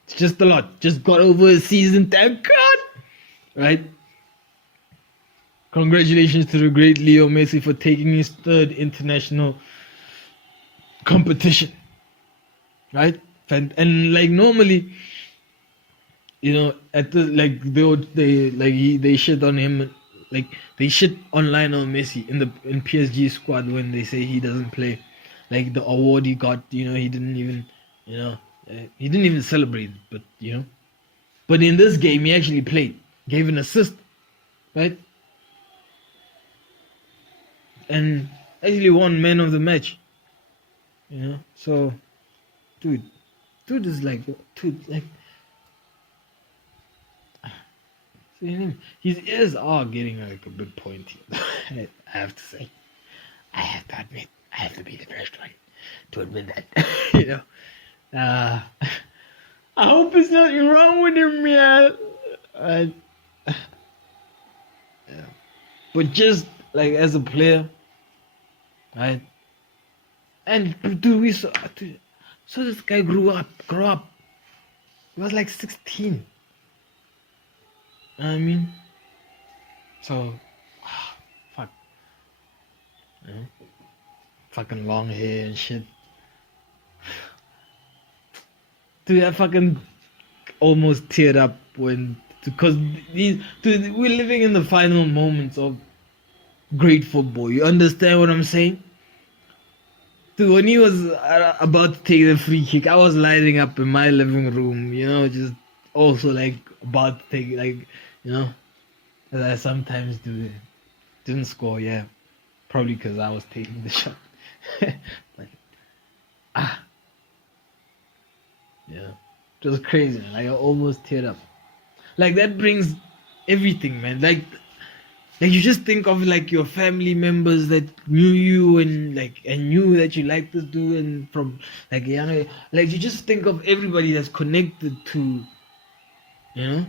It's just a lot. Just got over a season, thank God. Right? Congratulations to the great Leo Messi for taking his third international competition. Right? And like normally, you know, at the like they shit on him, like they shit on Lionel Messi in PSG squad when they say he doesn't play. Like the award he got, you know, he didn't even celebrate, but you know. But in this game, he actually played, gave an assist, right? And actually won man of the match. You know, so dude is like, see him. His ears are getting like a bit pointy. I have to say, I have to admit, I have to be the first one to admit that. You know, I hope there's nothing wrong with him, man. Yeah. But just like as a player, right? And dude, we saw this guy grow up. He was like 16. I mean, so fuck, you know, fucking long hair and shit. Dude, I fucking almost teared up because we're living in the final moments of great football. You understand what I'm saying? Dude, when he was about to take the free kick, I was lighting up in my living room, you know, just also like about to take, like, you know, as I sometimes do. Didn't score, yeah, probably because I was taking the shot. But yeah, it was crazy, man. Like I almost teared up. Like that brings everything, man. Like you just think of like your family members that knew you and knew that you liked this dude, and from like young, like you just think of everybody that's connected to, you know,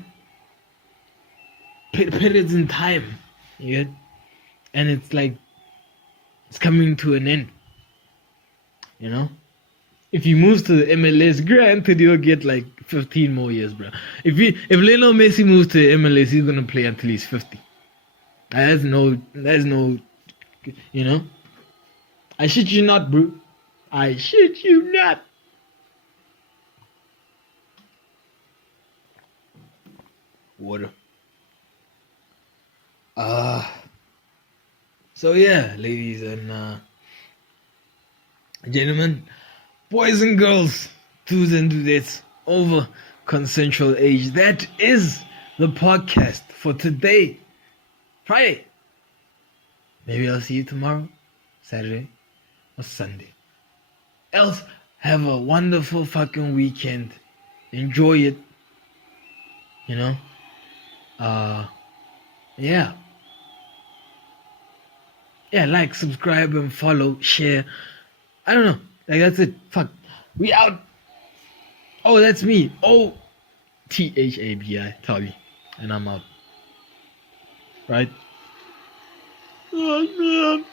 periods in time, yeah, and it's like it's coming to an end, you know. If he moves to the MLS, granted he'll get like 15 more years, bro. If Lionel Messi moves to the MLS, he's gonna play until he's 50. There's no, you know. I shit you not, bro. I shit you not. Water. So yeah, ladies and gentlemen, boys and girls, dudes and dudettes over consensual age. That is the podcast for today, Friday. Maybe I'll see you tomorrow, Saturday, or Sunday. Else, have a wonderful fucking weekend. Enjoy it. You know? Yeah. Yeah, like, subscribe, and follow, share. I don't know. Like, that's it. Fuck. We out. Oh, that's me. Othabi, Toby. And I'm out. Right? Oh, man.